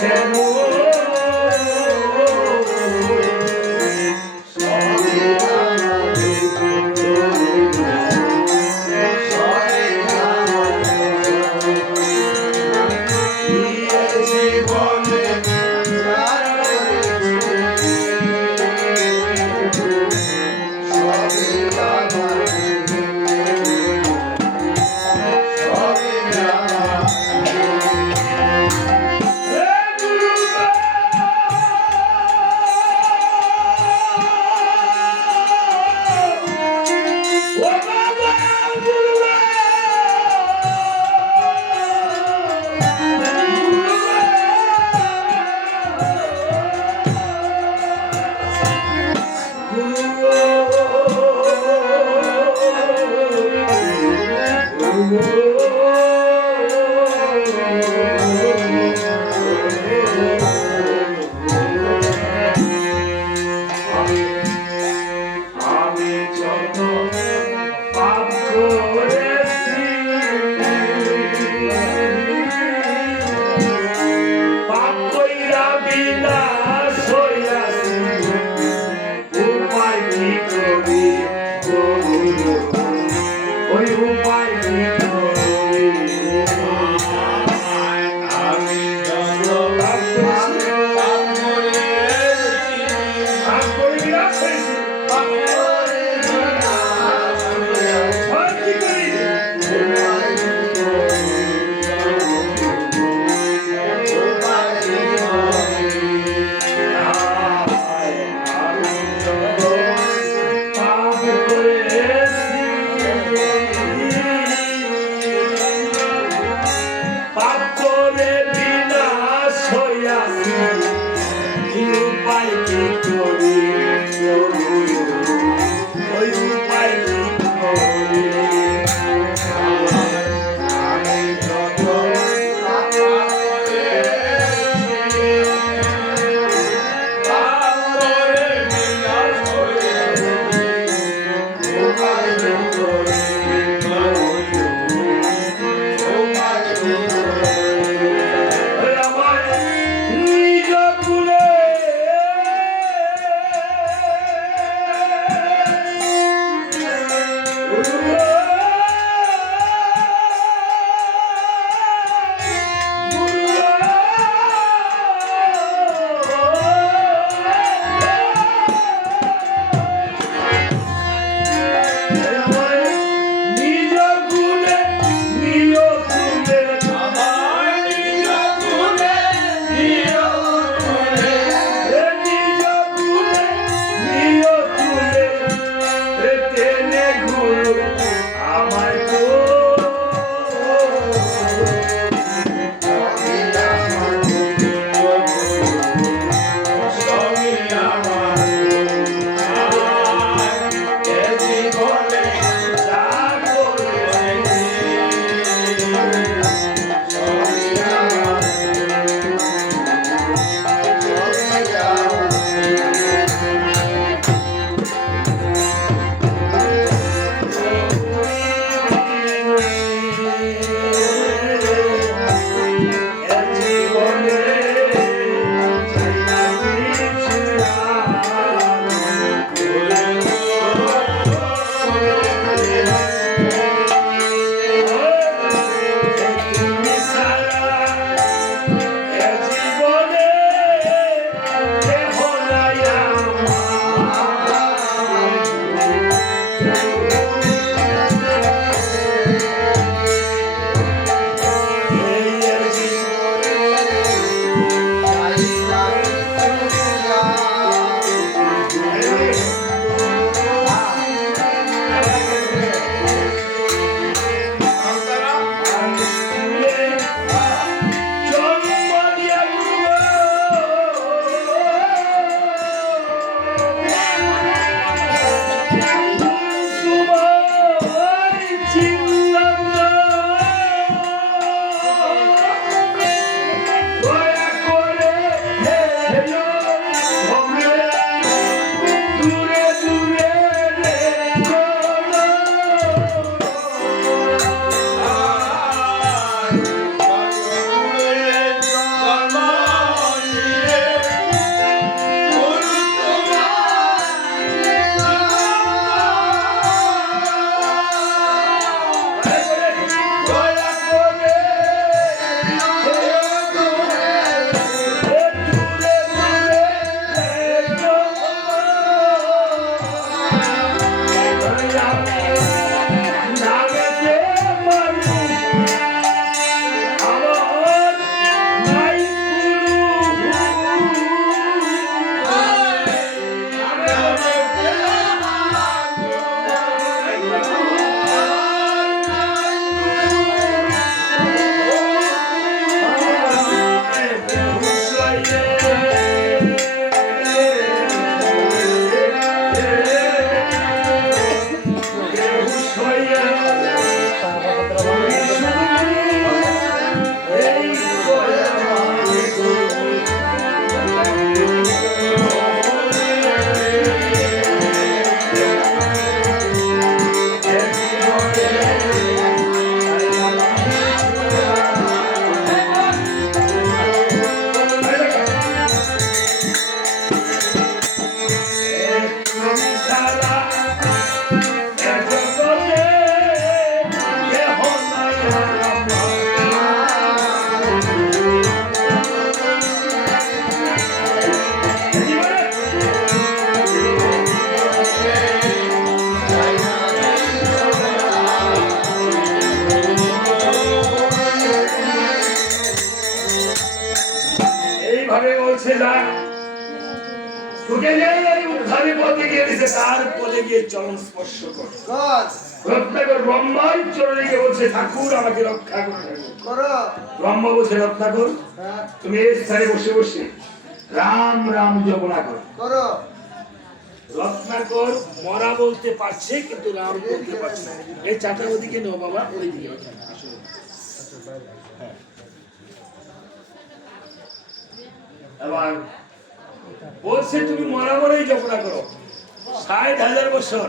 কেন জীবনে হে গুরু এইভাবে বলছে যা তোকে যে উদ্ধারে পথে গিয়ে দিছে তার পদে গিয়ে চরণ স্পর্শ কর গড রত্নাকর ব্রহ্মার চরণে গিয়ে বলছে ঠাকুর আমাকে রক্ষা করো করো ব্রহ্মা বলছে রত্নাকর হ্যাঁ তুমি এই স্থানে বসে বসে রাম রাম জপনা করো করো রত্নাকর মরা বলতে পারছে কিন্তু রাম বলতে পারছে না এই চাটা ওদিকে নেও বাবা ওইদিকে আসো এবার বলছে তুমি মরা মরাই জপনা করো ৬০,০০০ বছর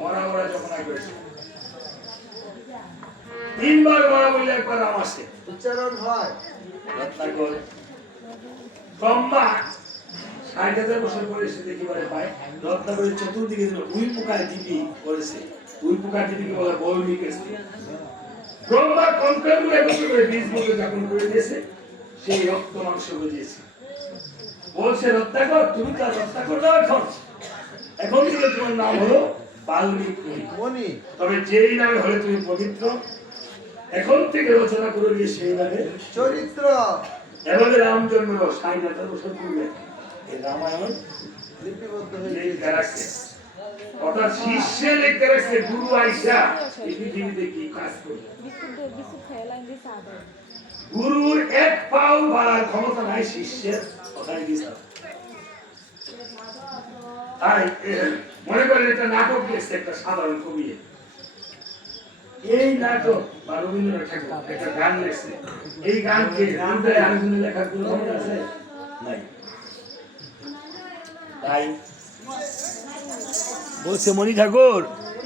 মরা মরা জপনা করেছে ৩ বার মরা বললে একবার রাম আসে উচ্চারণ হয় রত্নাকর ব্রহ্মা ৬০,০০০ বছর পরে এসে দেখিবারে পায় রত্নাকরের চতুর্দিকে উই পোকায় দিবি করেছে উই পোকায় দিবিকে বলে বৈমিক ব্রহ্মা কন্ট্রোল করে বীজ মুখে যাপন করে দিয়েছে সেই রক্ত মাংস বুঝিয়েছে বলছে রত্নাকর তুমি তার রত্নাকর দাও এখন থেকে তোমার নাম হলো বাল্মীকি মনি তবে যেই নামে হলে তুমি পবিত্র এখন থেকে রচনা করে দিয়ে সেই নামে চরিত্র এভাবে রাম জন্ম ৬০,০০০ বছর পূর্বে এই রামায়ণ লিপিবদ্ধ লিখে রাখছে অর্থাৎ শিষ্যে লিখে রাখছে গুরু আইসা এই পৃথিবীতে কি কাজ করবে গুরুর এক পাও বাড়ার ক্ষমতা নাই শিষ্যের কথাই দিছে তাই মনে করেন একটা নাটক লিখছে একটা সাধারণ কবি এই নাটক বা রবীন্দ্রনাথ ঠাকুর একটা গান লিখছে এই গানকে গানটায় আরেকজনের লেখার কোনো ক্ষমতা আছে নাই তাই বলছে মণি ঠাকুর